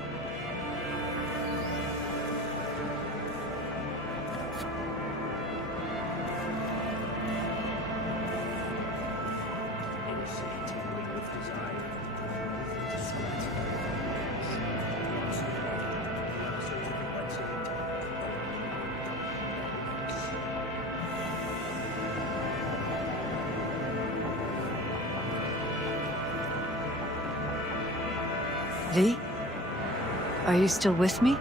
V? Are you still with me?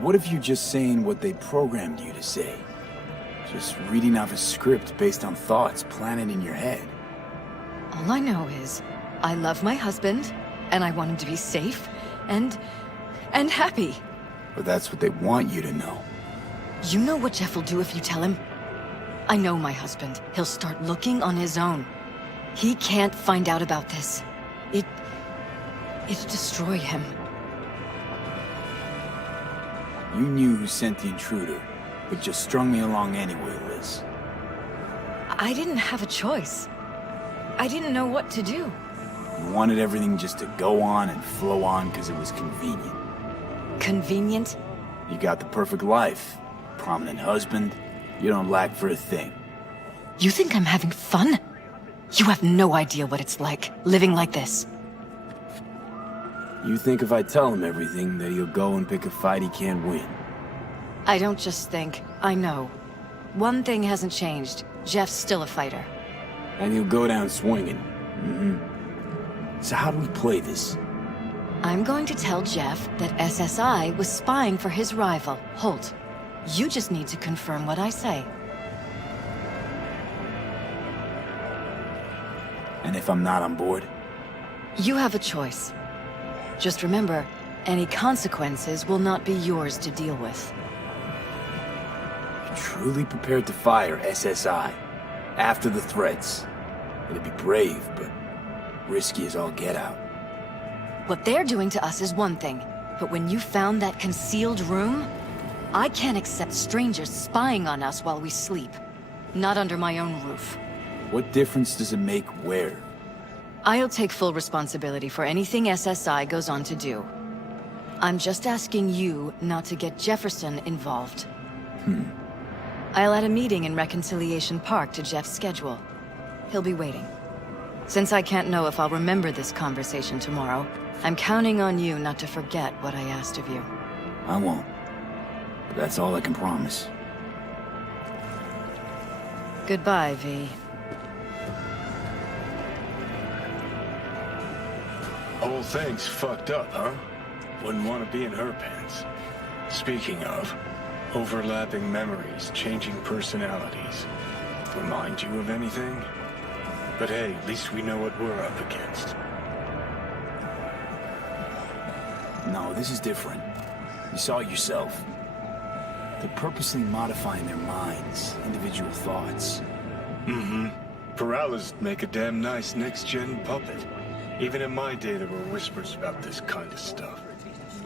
What if you're just saying what they programmed you to say? Just reading off a script based on thoughts planted in your head. All I know is, I love my husband, and I want him to be safe, and happy. But that's what they want you to know. You know what Jeff will do if you tell him? I know my husband. He'll start looking on his own. He can't find out about this. It'd destroy him. You knew who sent the intruder, but just strung me along anyway, Liz. I didn't have a choice. I didn't know what to do. You wanted everything just to go on and flow on because it was convenient. Convenient? You got the perfect life. Prominent husband. You don't lack for a thing. You think I'm having fun? You have no idea what it's like, living like this. You think if I tell him everything, that he'll go and pick a fight he can't win. I don't just think, I know. One thing hasn't changed. Jeff's still a fighter. And he'll go down swinging. So how do we play this? I'm going to tell Jeff that SSI was spying for his rival, Holt. You just need to confirm what I say. And if I'm not on board? You have a choice. Just remember, any consequences will not be yours to deal with. You're truly prepared to fire SSI after the threats. It'd be brave, but risky as all get out. What they're doing to us is one thing, but when you found that concealed room, I can't accept strangers spying on us while we sleep. Not under my own roof. What difference does it make where? I'll take full responsibility for anything SSI goes on to do. I'm just asking you not to get Jefferson involved. I'll add a meeting in Reconciliation Park to Jeff's schedule. He'll be waiting. Since I can't know if I'll remember this conversation tomorrow, I'm counting on you not to forget what I asked of you. I won't. But that's all I can promise. Goodbye, V. Whole thing's fucked up, huh? Wouldn't want to be in her pants. Speaking of, overlapping memories, changing personalities. Remind you of anything? But hey, at least we know what we're up against. No, this is different. You saw it yourself. They're purposely modifying their minds, individual thoughts. Perala's make a damn nice next-gen puppet. Even in my day, there were whispers about this kind of stuff.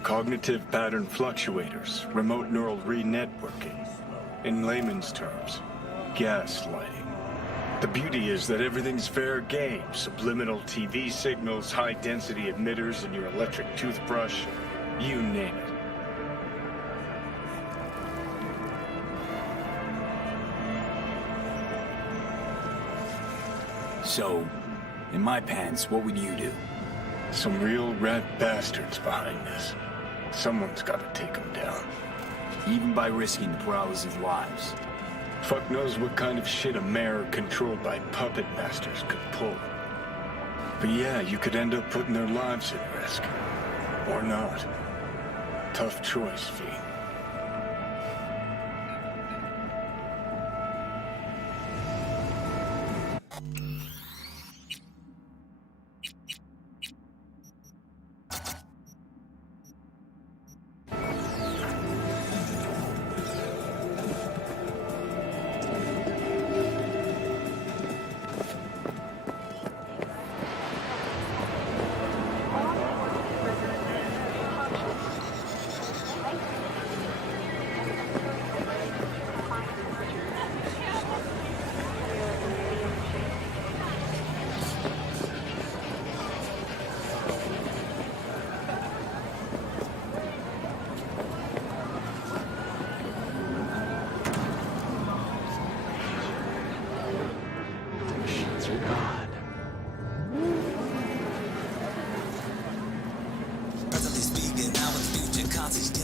Cognitive pattern fluctuators, remote neural re-networking. In layman's terms, gaslighting. The beauty is that everything's fair game. Subliminal TV signals, high-density emitters in your electric toothbrush. You name it. So, in my pants, what would you do? Some real rat bastards behind this. Someone's gotta take them down. Even by risking the Peralez's lives. Fuck knows what kind of shit a mayor controlled by puppet masters could pull. But yeah, you could end up putting their lives at risk. Or not. Tough choice, V.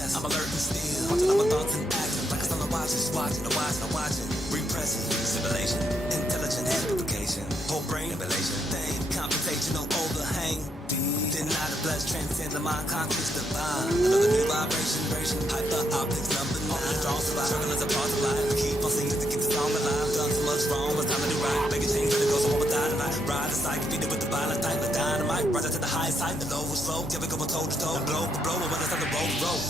I'm alert and still, watching all my thoughts and actions like a son of watches, watching, repressing, simulation, intelligent amplification, whole brain emulation, thing, computational overhang, deny the blood transcend the mind, conscious divine, another new vibration, hyper optics number 9, strong survive, struggle as a part of life, keep on singing to keep the song alive, done so much wrong, it's time to do right, make a change, really go, so I will die tonight, ride the cycle, beat it with the violent type of dynamite, rise to the highest height, the lowest slow, give it go toe to toe, blow for blow, when it's time to roll.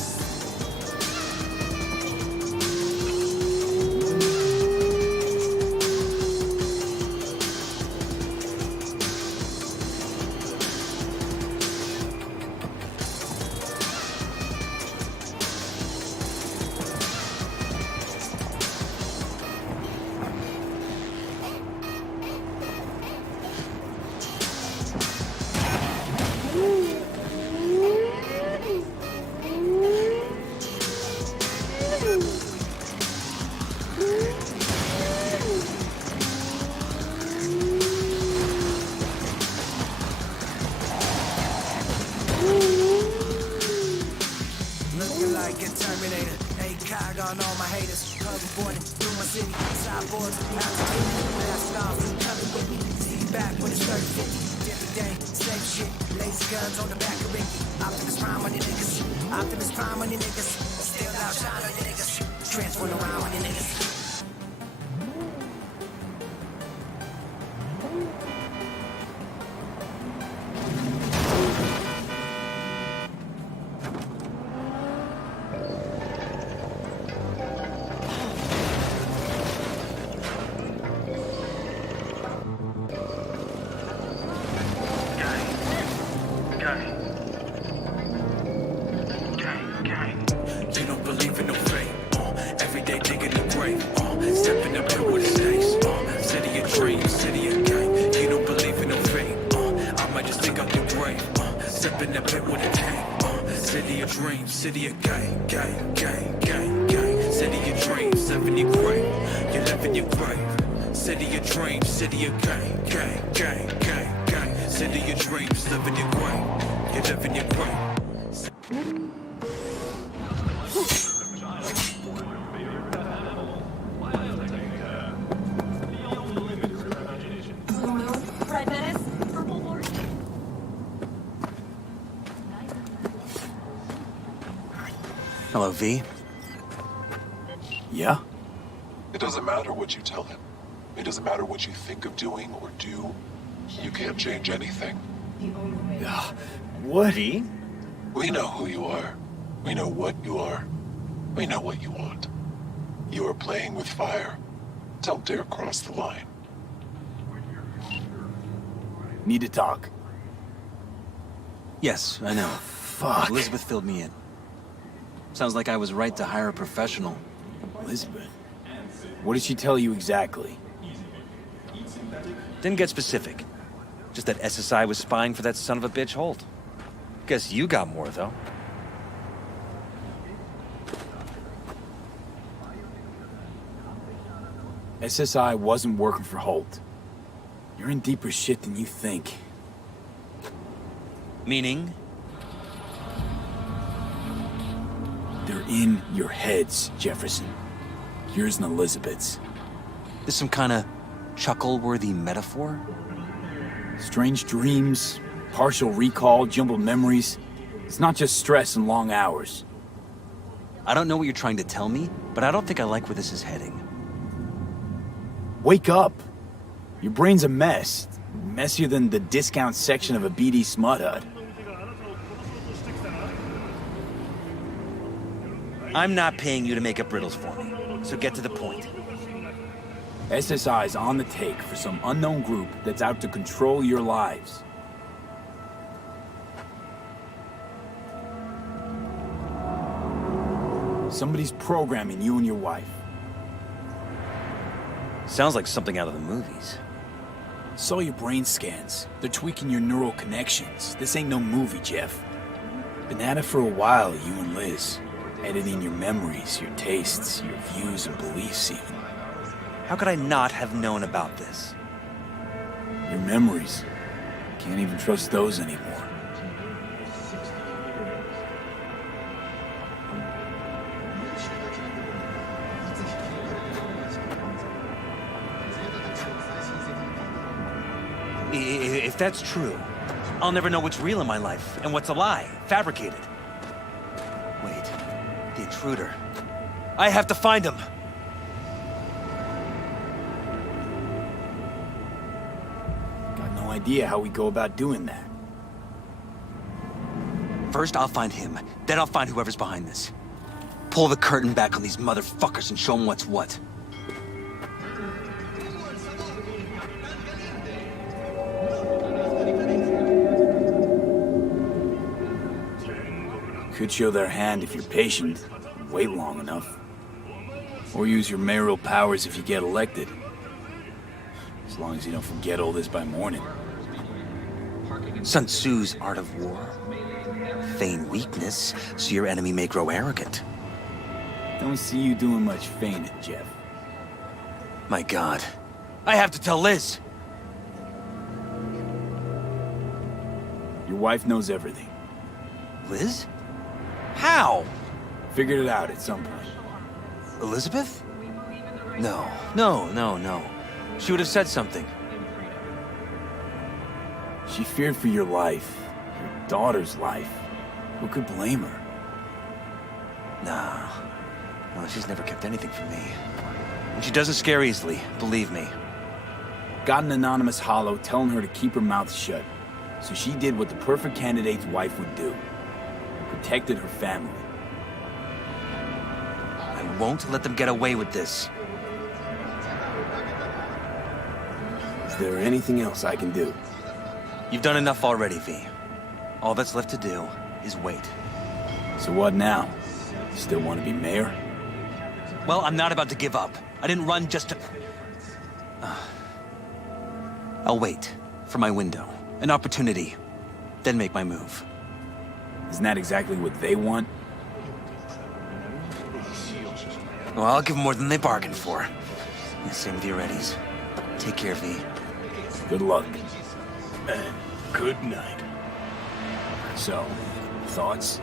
haters. Hoverboarding through my city. Sideboards, mask off, coming with me. See you back when it's 30-50. Different day, same shit. Lazy guns on the back of Ricky. Optimus Prime on you niggas. Optimus Prime on you niggas. Still outshine on you niggas. Transferring around on you niggas. You don't believe in no fate, every day digging the grave, stepping up here with the stakes, city of dreams, city of gang. You don't believe in no fate, I might just dig out the grave, stepping up here with a tank, city of dreams, city of gang, gang, gang, gang, gang. City of dreams, live in your grave, you live in your grave. City of dreams, city of gang, gang, gang, gang, gang. City of dreams, live in your grave, you live in your grave. Hello, V. Yeah? It doesn't matter what you tell him. It doesn't matter what you think of doing or do. You can't change anything. What? V? We know who you are. We know what you are. We know what you want. You are playing with fire. Don't dare cross the line. Need to talk. Yes, I know. Fuck. Elizabeth filled me in. Sounds like I was right to hire a professional. Elizabeth? What did she tell you exactly? Didn't get specific. Just that SSI was spying for that son of a bitch Holt. Guess you got more, though. SSI wasn't working for Holt. You're in deeper shit than you think. Meaning? They're in your heads, Jefferson. Yours and Elizabeth's. This some kind of chuckle-worthy metaphor? Strange dreams, partial recall, jumbled memories. It's not just stress and long hours. I don't know what you're trying to tell me, but I don't think I like where this is heading. Wake up! Your brain's a mess. Messier than the discount section of a BD smut hut. I'm not paying you to make up riddles for me, so get to the point. SSI's on the take for some unknown group that's out to control your lives. Somebody's programming you and your wife. Sounds like something out of the movies. Saw your brain scans. They're tweaking your neural connections. This ain't no movie, Jeff. Been at it for a while, you and Liz. Editing your memories, your tastes, your views and beliefs even. How could I not have known about this? Your memories. Can't even trust those anymore. If that's true, I'll never know what's real in my life and what's a lie, fabricated. Wait, the intruder. I have to find him. Got no idea how we go about doing that. First, I'll find him. Then I'll find whoever's behind this. Pull the curtain back on these motherfuckers and show them what's what. Could show their hand if you're patient, wait long enough. Or use your mayoral powers if you get elected. As long as you don't forget all this by morning. Sun Tzu's art of war. Feign weakness, so your enemy may grow arrogant. Don't see you doing much feigning, Jeff. My God. I have to tell Liz! Your wife knows everything. Liz? How? Figured it out at some point. Elizabeth? No. She would have said something. She feared for your life, your daughter's life. Who could blame her? Nah. No, she's never kept anything from me. And she doesn't scare easily, believe me. Got an anonymous holo telling her to keep her mouth shut. So she did what the perfect candidate's wife would do. Protected her family. I won't let them get away with this. Is there anything else I can do? You've done enough already, V. All that's left to do is wait. So what now? Still want to be mayor? Well, I'm not about to give up. I didn't run just to... I'll wait for my window, an opportunity, then make my move. Isn't that exactly what they want? Well, I'll give them more than they bargained for. And same with your Eddies. Take care, V. Good luck. And good night. So, thoughts?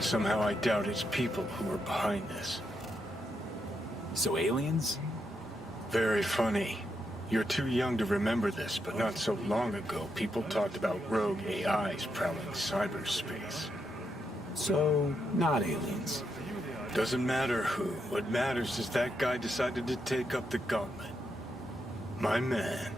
Somehow I doubt it's people who are behind this. So aliens? Very funny. You're too young to remember this, but not so long ago, people talked about rogue AIs prowling cyberspace. So, not aliens. Doesn't matter who. What matters is that guy decided to take up the gauntlet. My man.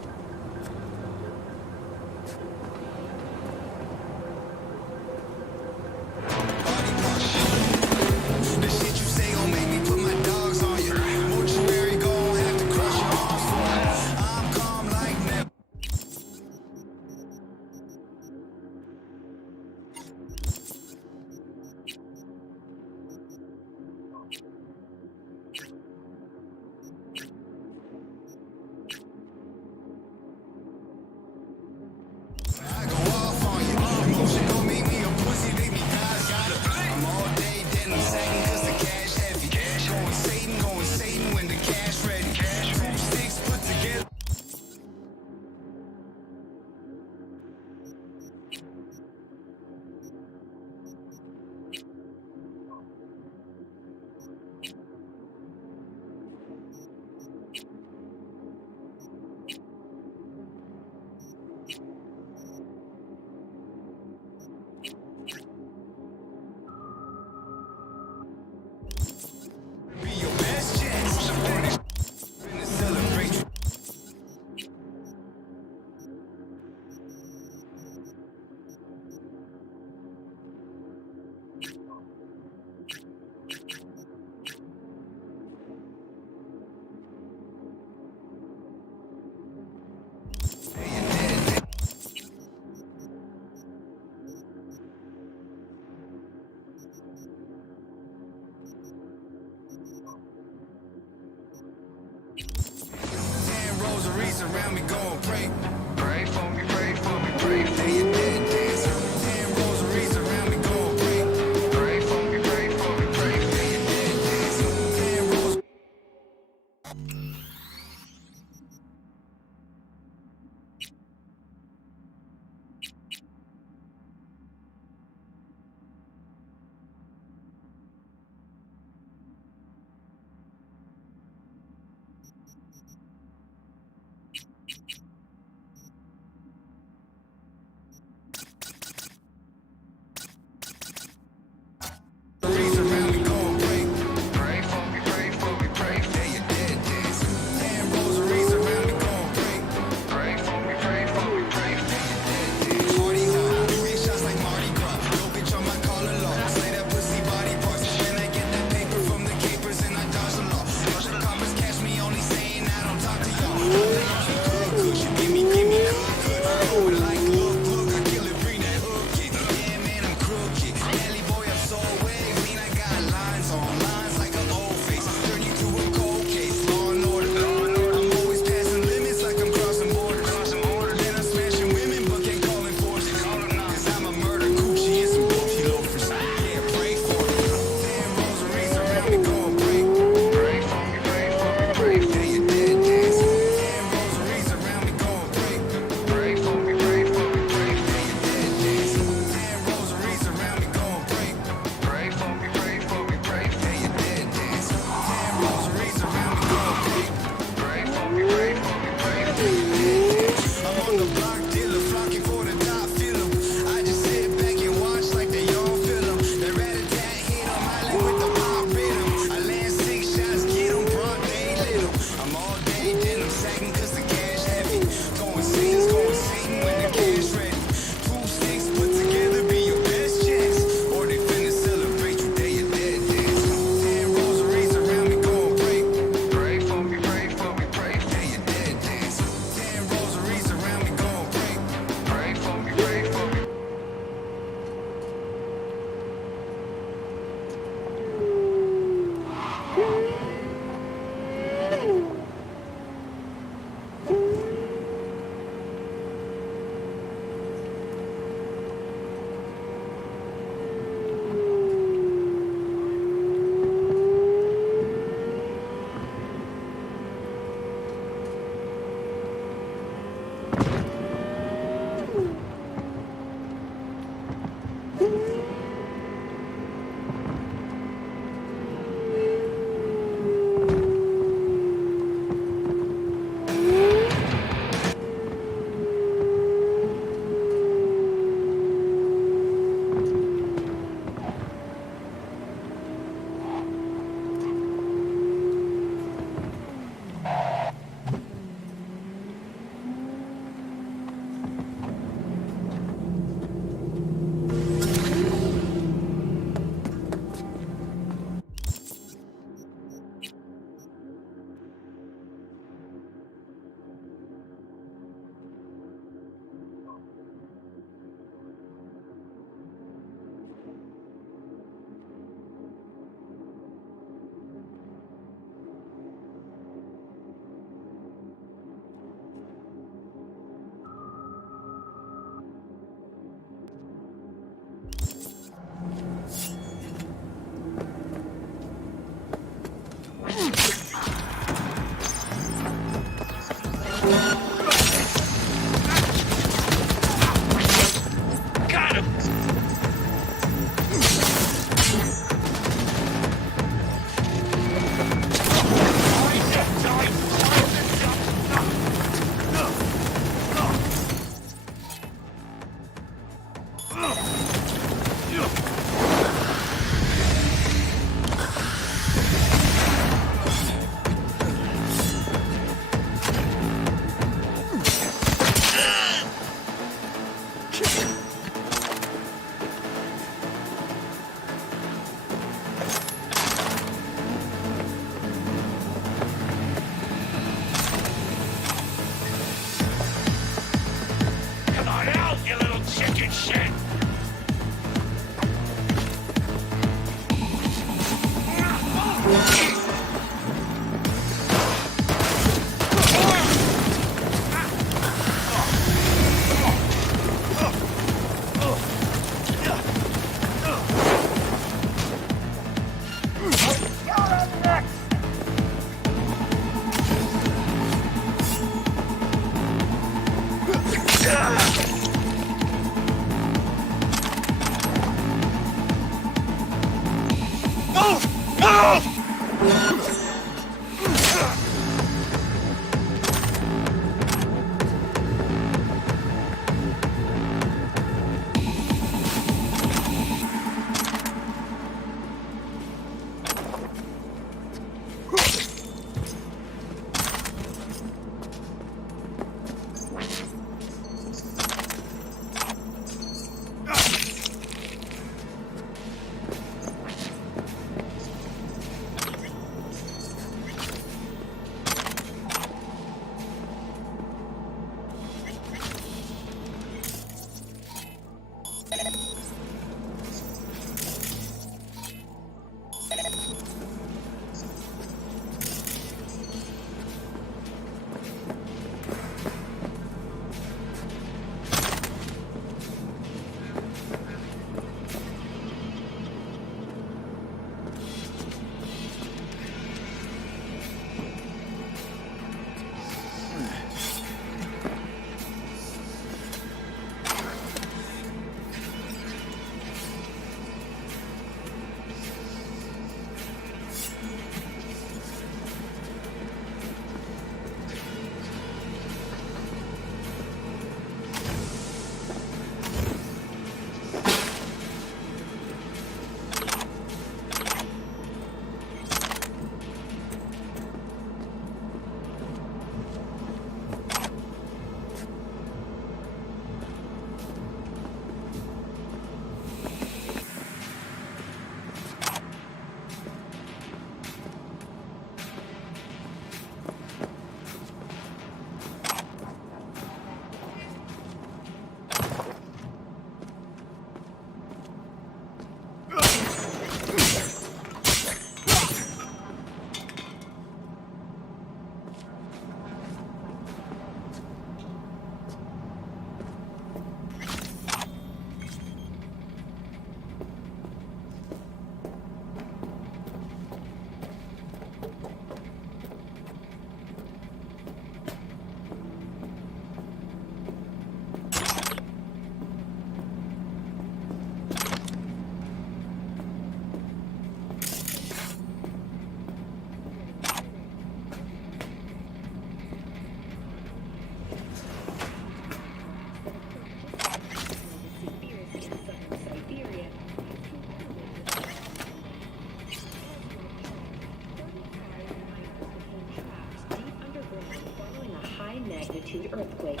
Earthquake.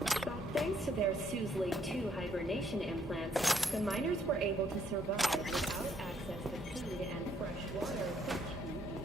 But thanks to their Sue's 2 hibernation implants, the miners were able to survive without access to food and fresh water for 2 weeks.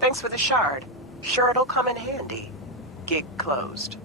Thanks for the shard. Sure it'll come in handy. Gig closed.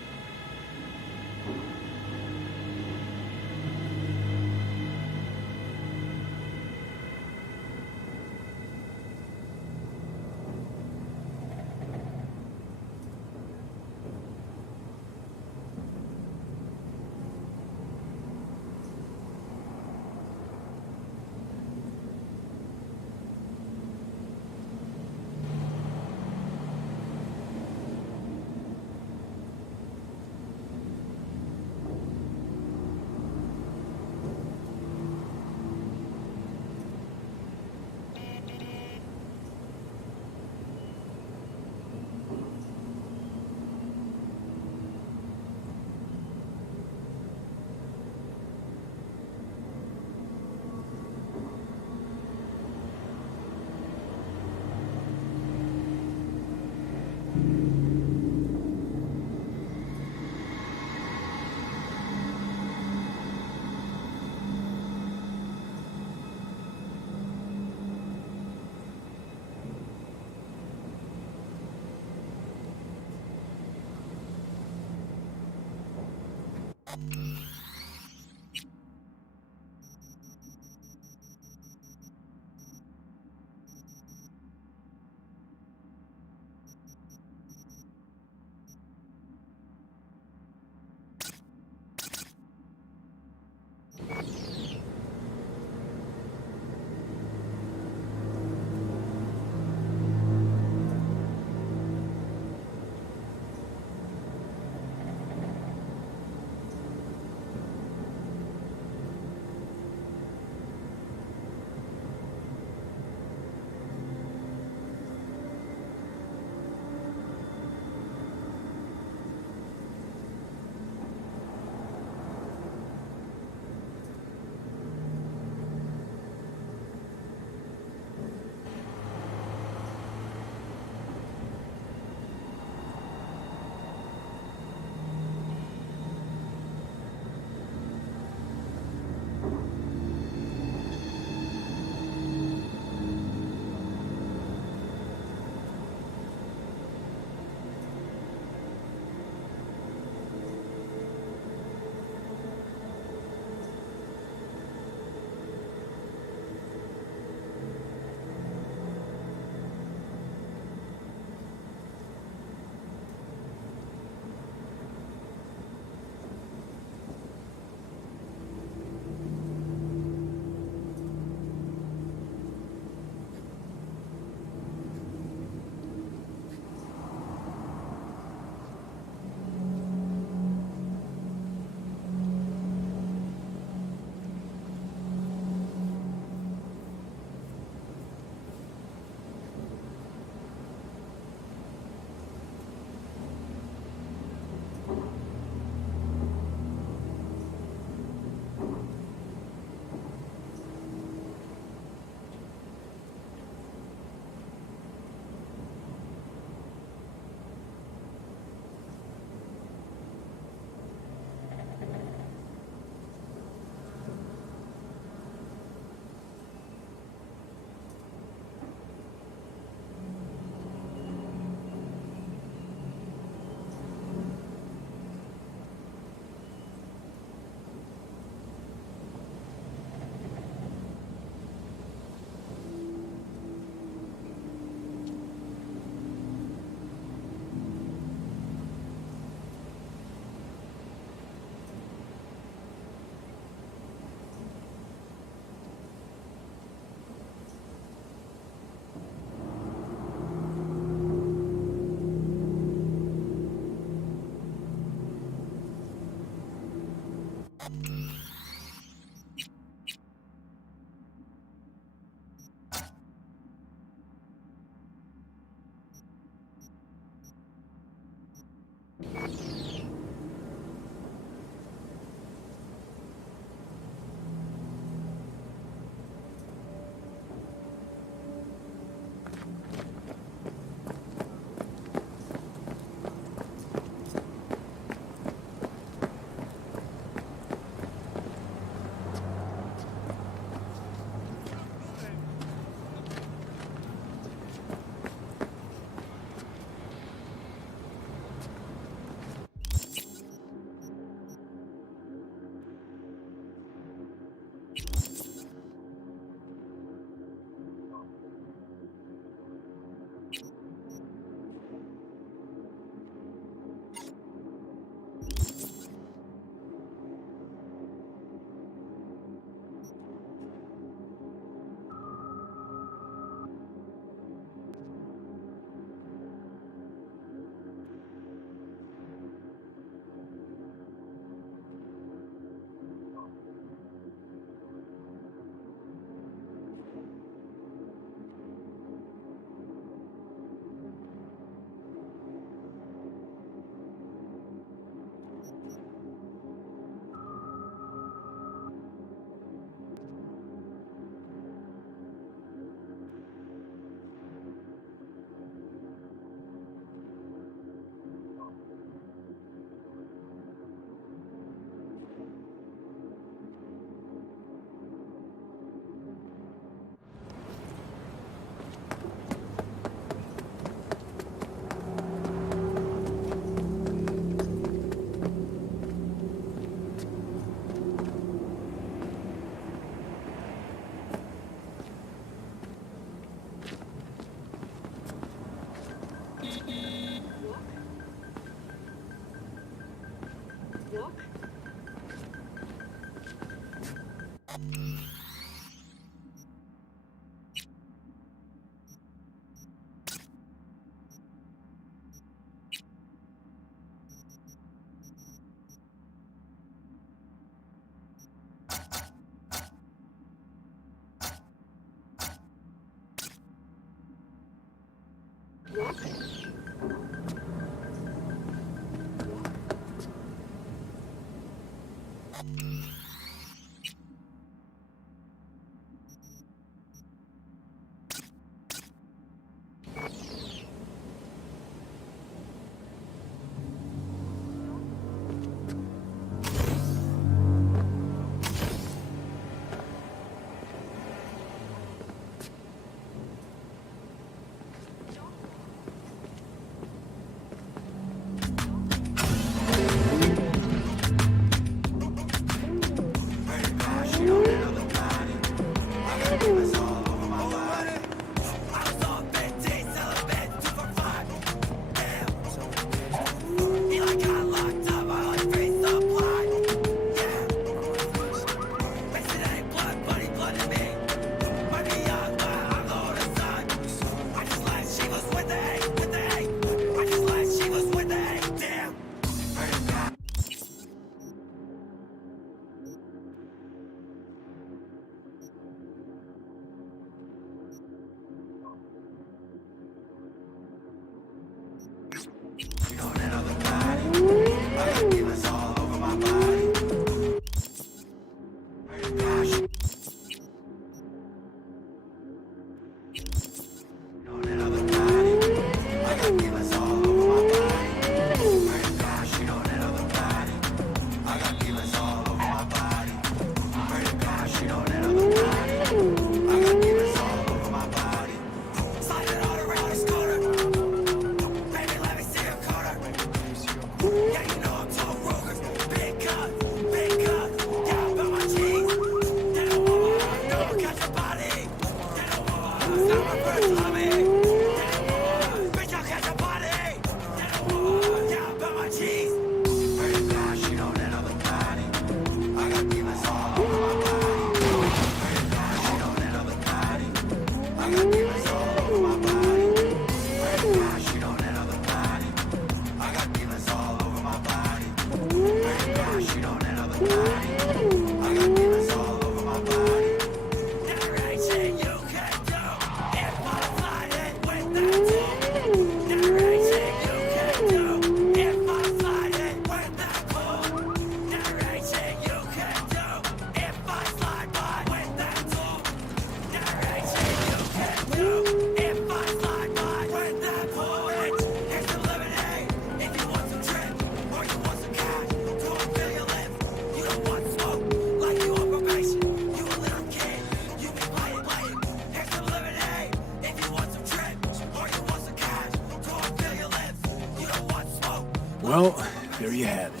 Well, there you have it.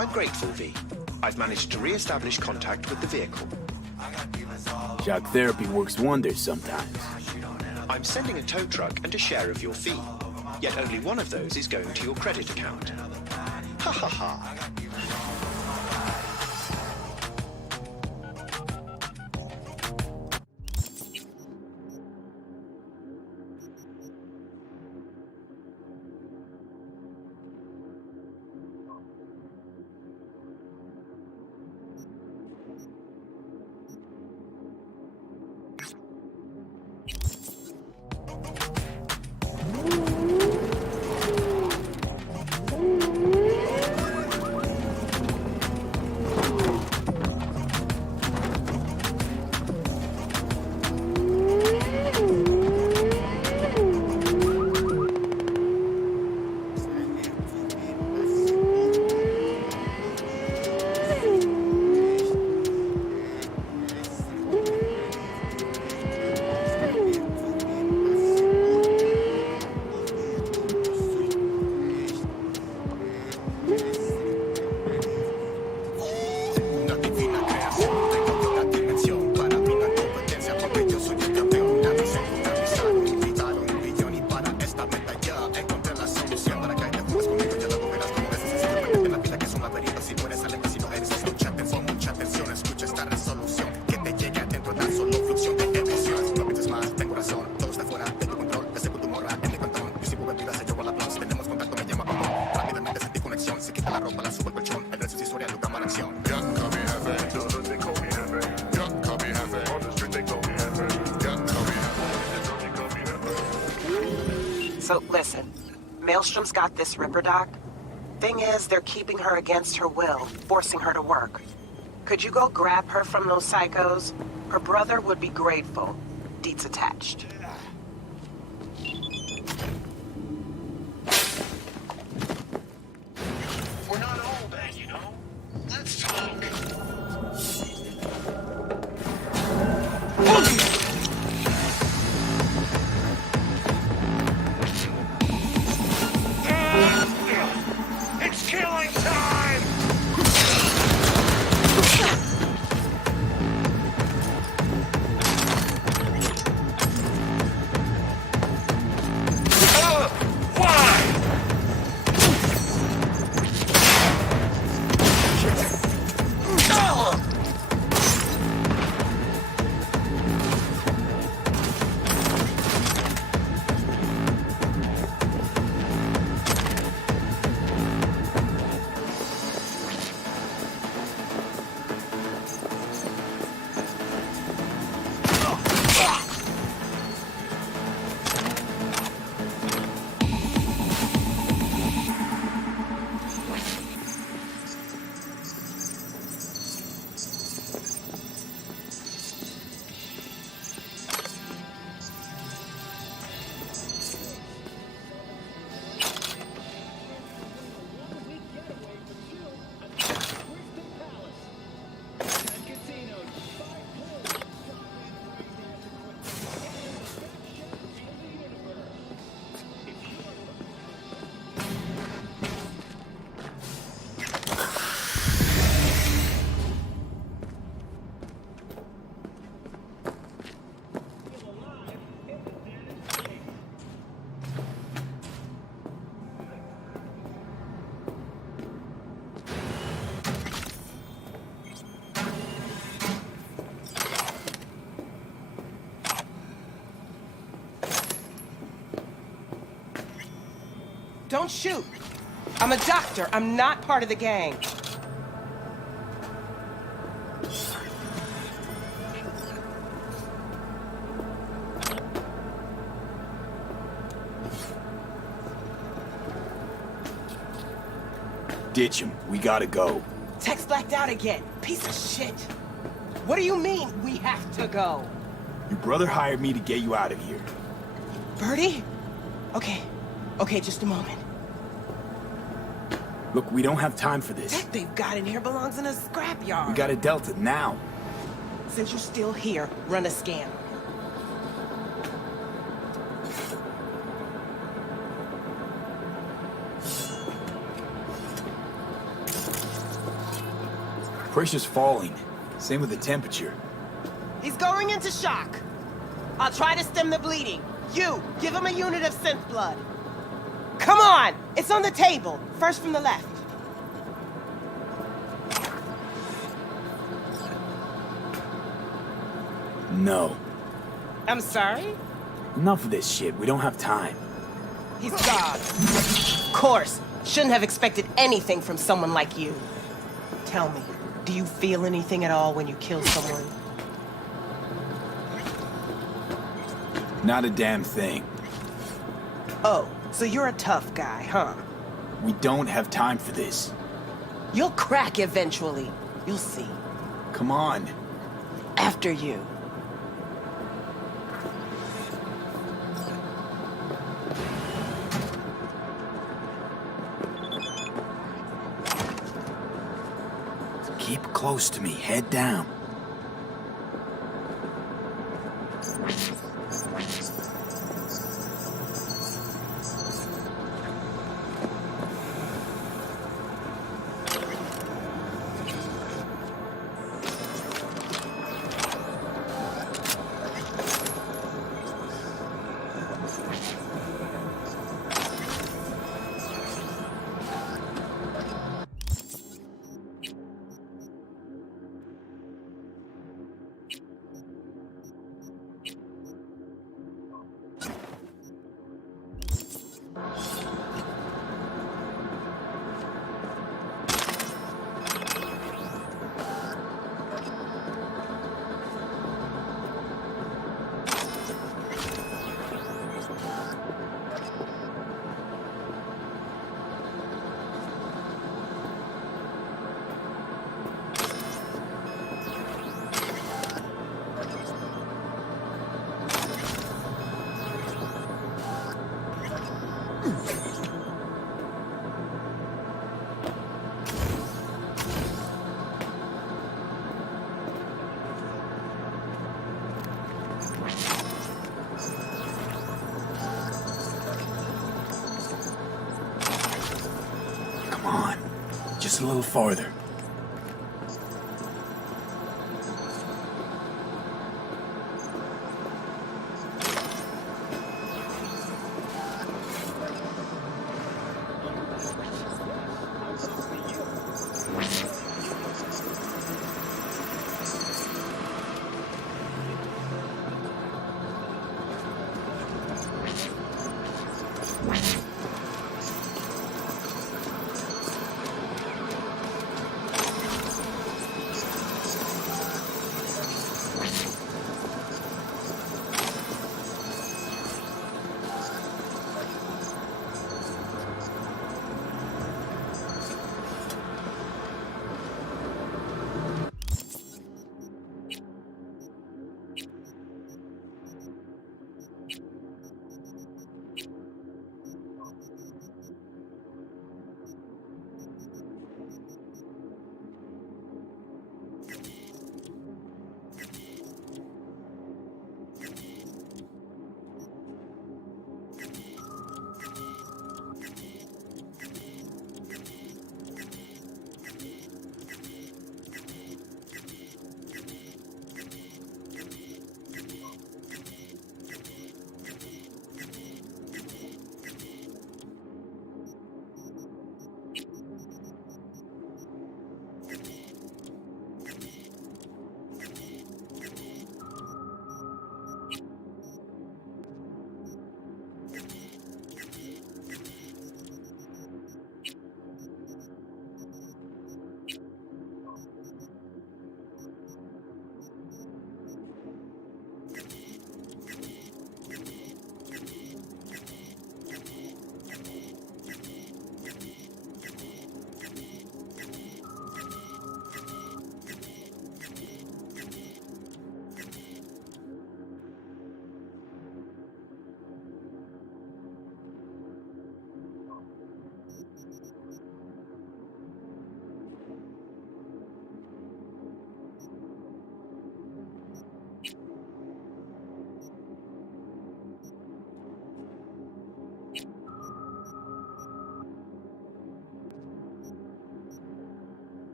I'm grateful, V. I've managed to re-establish contact with the vehicle. Shock therapy works wonders sometimes. I'm sending a tow truck and a share of your fee. Yet only one of those is going to your credit account. Ha ha ha. So listen, Maelstrom's got this Ripper doc. Thing is, they're keeping her against her will, forcing her to work. Could you go grab her from those psychos? Her brother would be grateful. Deets attached. We're not all bad, you know. Let's talk. It's killing time! Why? Don't shoot! I'm a doctor. I'm not part of the gang. Ditch him. We gotta go. Text blacked out again. Piece of shit. What do you mean, we have to go? Your brother hired me to get you out of here. Birdie? Okay, just a moment. Look, we don't have time for this. That they've got in here belongs in a scrapyard. We got a Delta now. Since you're still here, run a scan. Pressure's falling. Same with the temperature. He's going into shock. I'll try to stem the bleeding. You, give him a unit of synth blood. Come on! It's on the table. First from the left. No. I'm sorry? Enough of this shit. We don't have time. He's gone. Of course. Shouldn't have expected anything from someone like you. Tell me, do you feel anything at all when you kill someone? Not a damn thing. Oh, so you're a tough guy, huh? We don't have time for this. You'll crack eventually. You'll see. Come on. After you. Keep close to me. Head down. Just a little farther.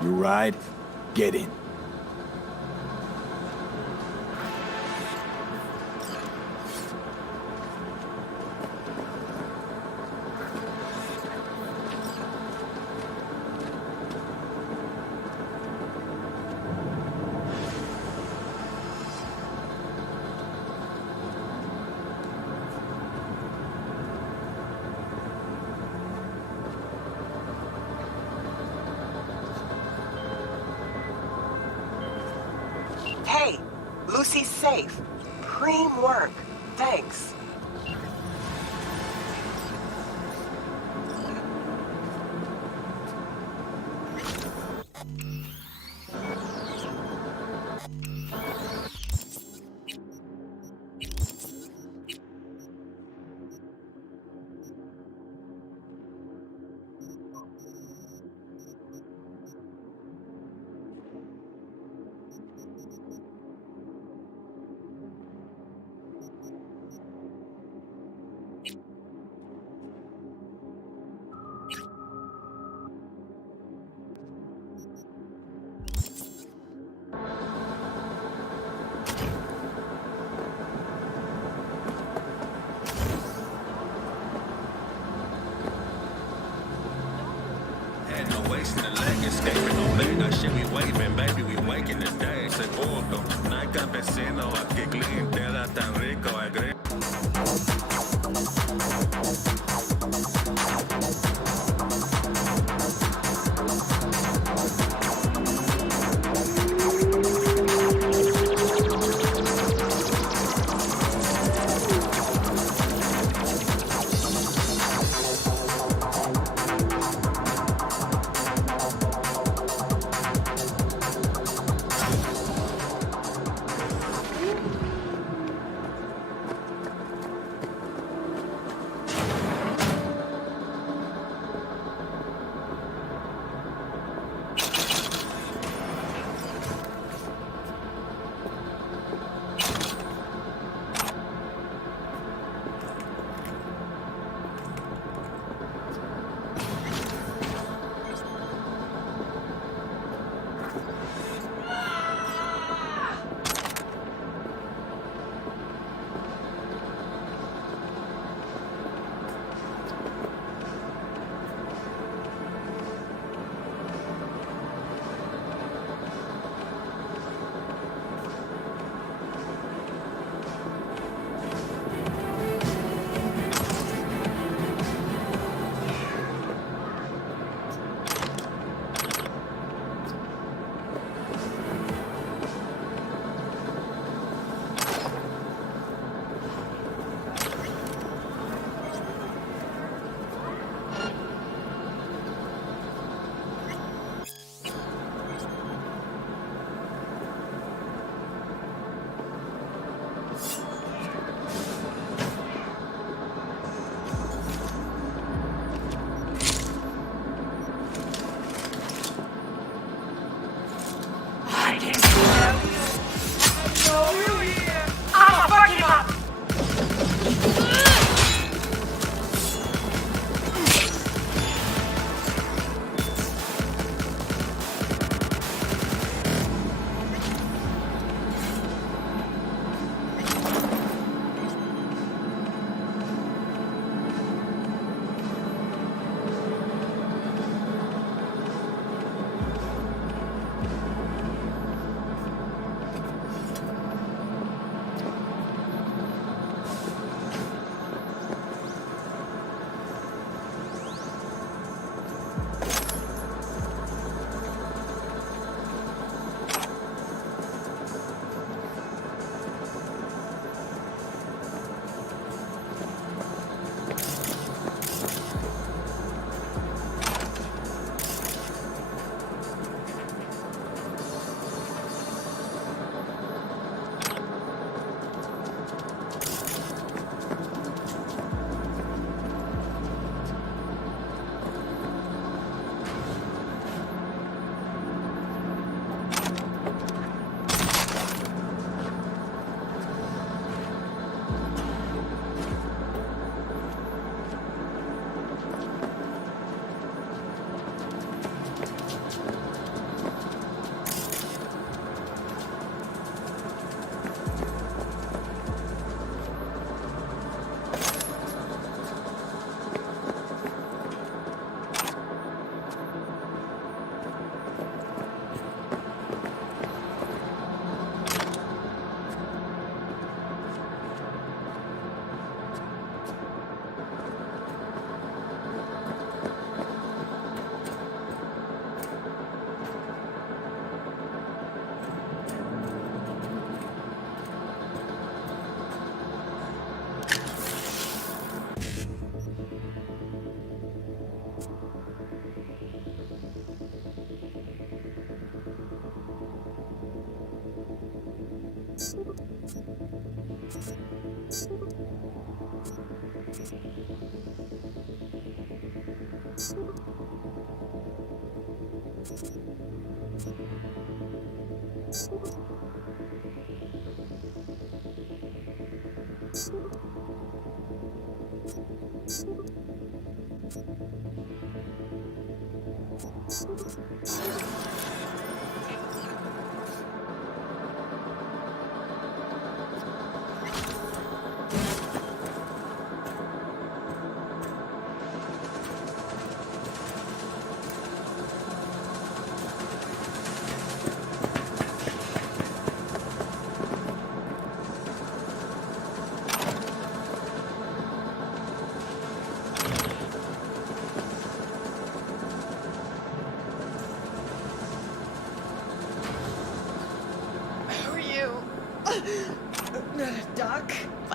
You ride? Get in. Hey, Lucy's safe. Preem work. Thanks. no wasting the leg, escaping no leg. Shit, we waving, baby, we waking the day. Segundo, no hay campesino aquí, clientela tan rico, agrego.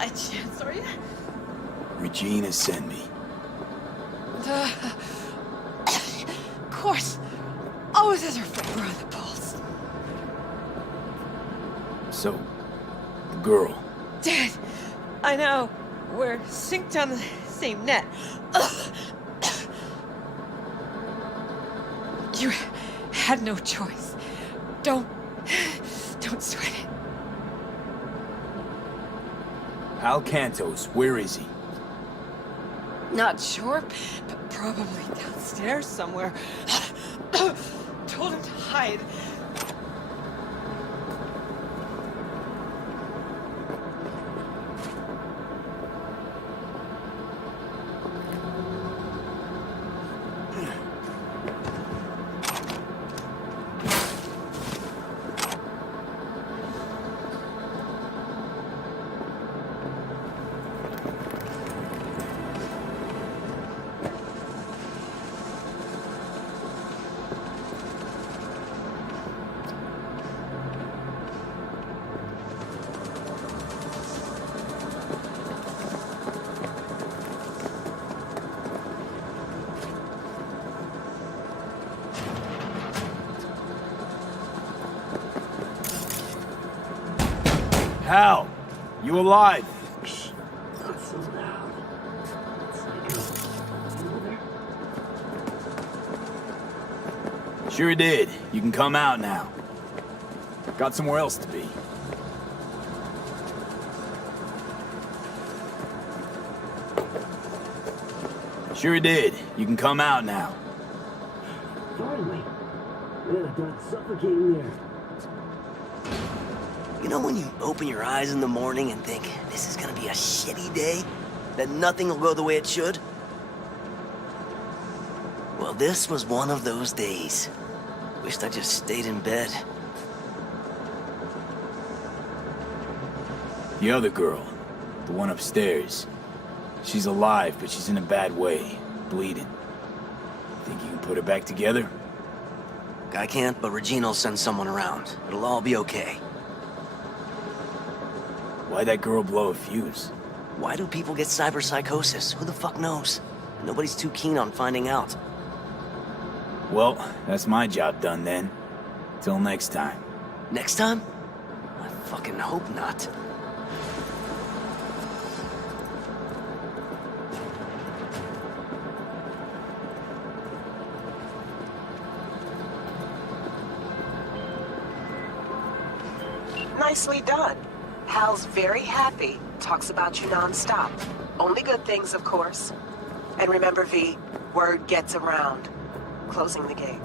by chance, are you? Regina sent me. Of course. Always has her finger on the pulse. So, the girl. Dad, I know. We're synced on the same net. You had no choice. Don't sweat it. Al Cantos, where is he? Not sure, but probably downstairs somewhere. Told him to hide. Hal, you alive? Shh, not so loud. Psycho. Sure did. You can come out now. Got somewhere else to be. Sure did. You can come out now. Finally. Man, I thought I'd suffocate in there. You know when you open your eyes in the morning and think, this is gonna be a shitty day? That nothing will go the way it should? Well, this was one of those days. Wished I just stayed in bed. The other girl, the one upstairs. She's alive, but she's in a bad way, bleeding. Think you can put her back together? I can't, but Regina'll send someone around. It'll all be okay. Why'd that girl blow a fuse? Why do people get cyberpsychosis? Who the fuck knows? Nobody's too keen on finding out. Well, that's my job done then. Till next time. Next time? I fucking hope not. Nicely done. Hal's very happy. Talks about you non-stop. Only good things, of course. And remember, V, word gets around. Closing the gig.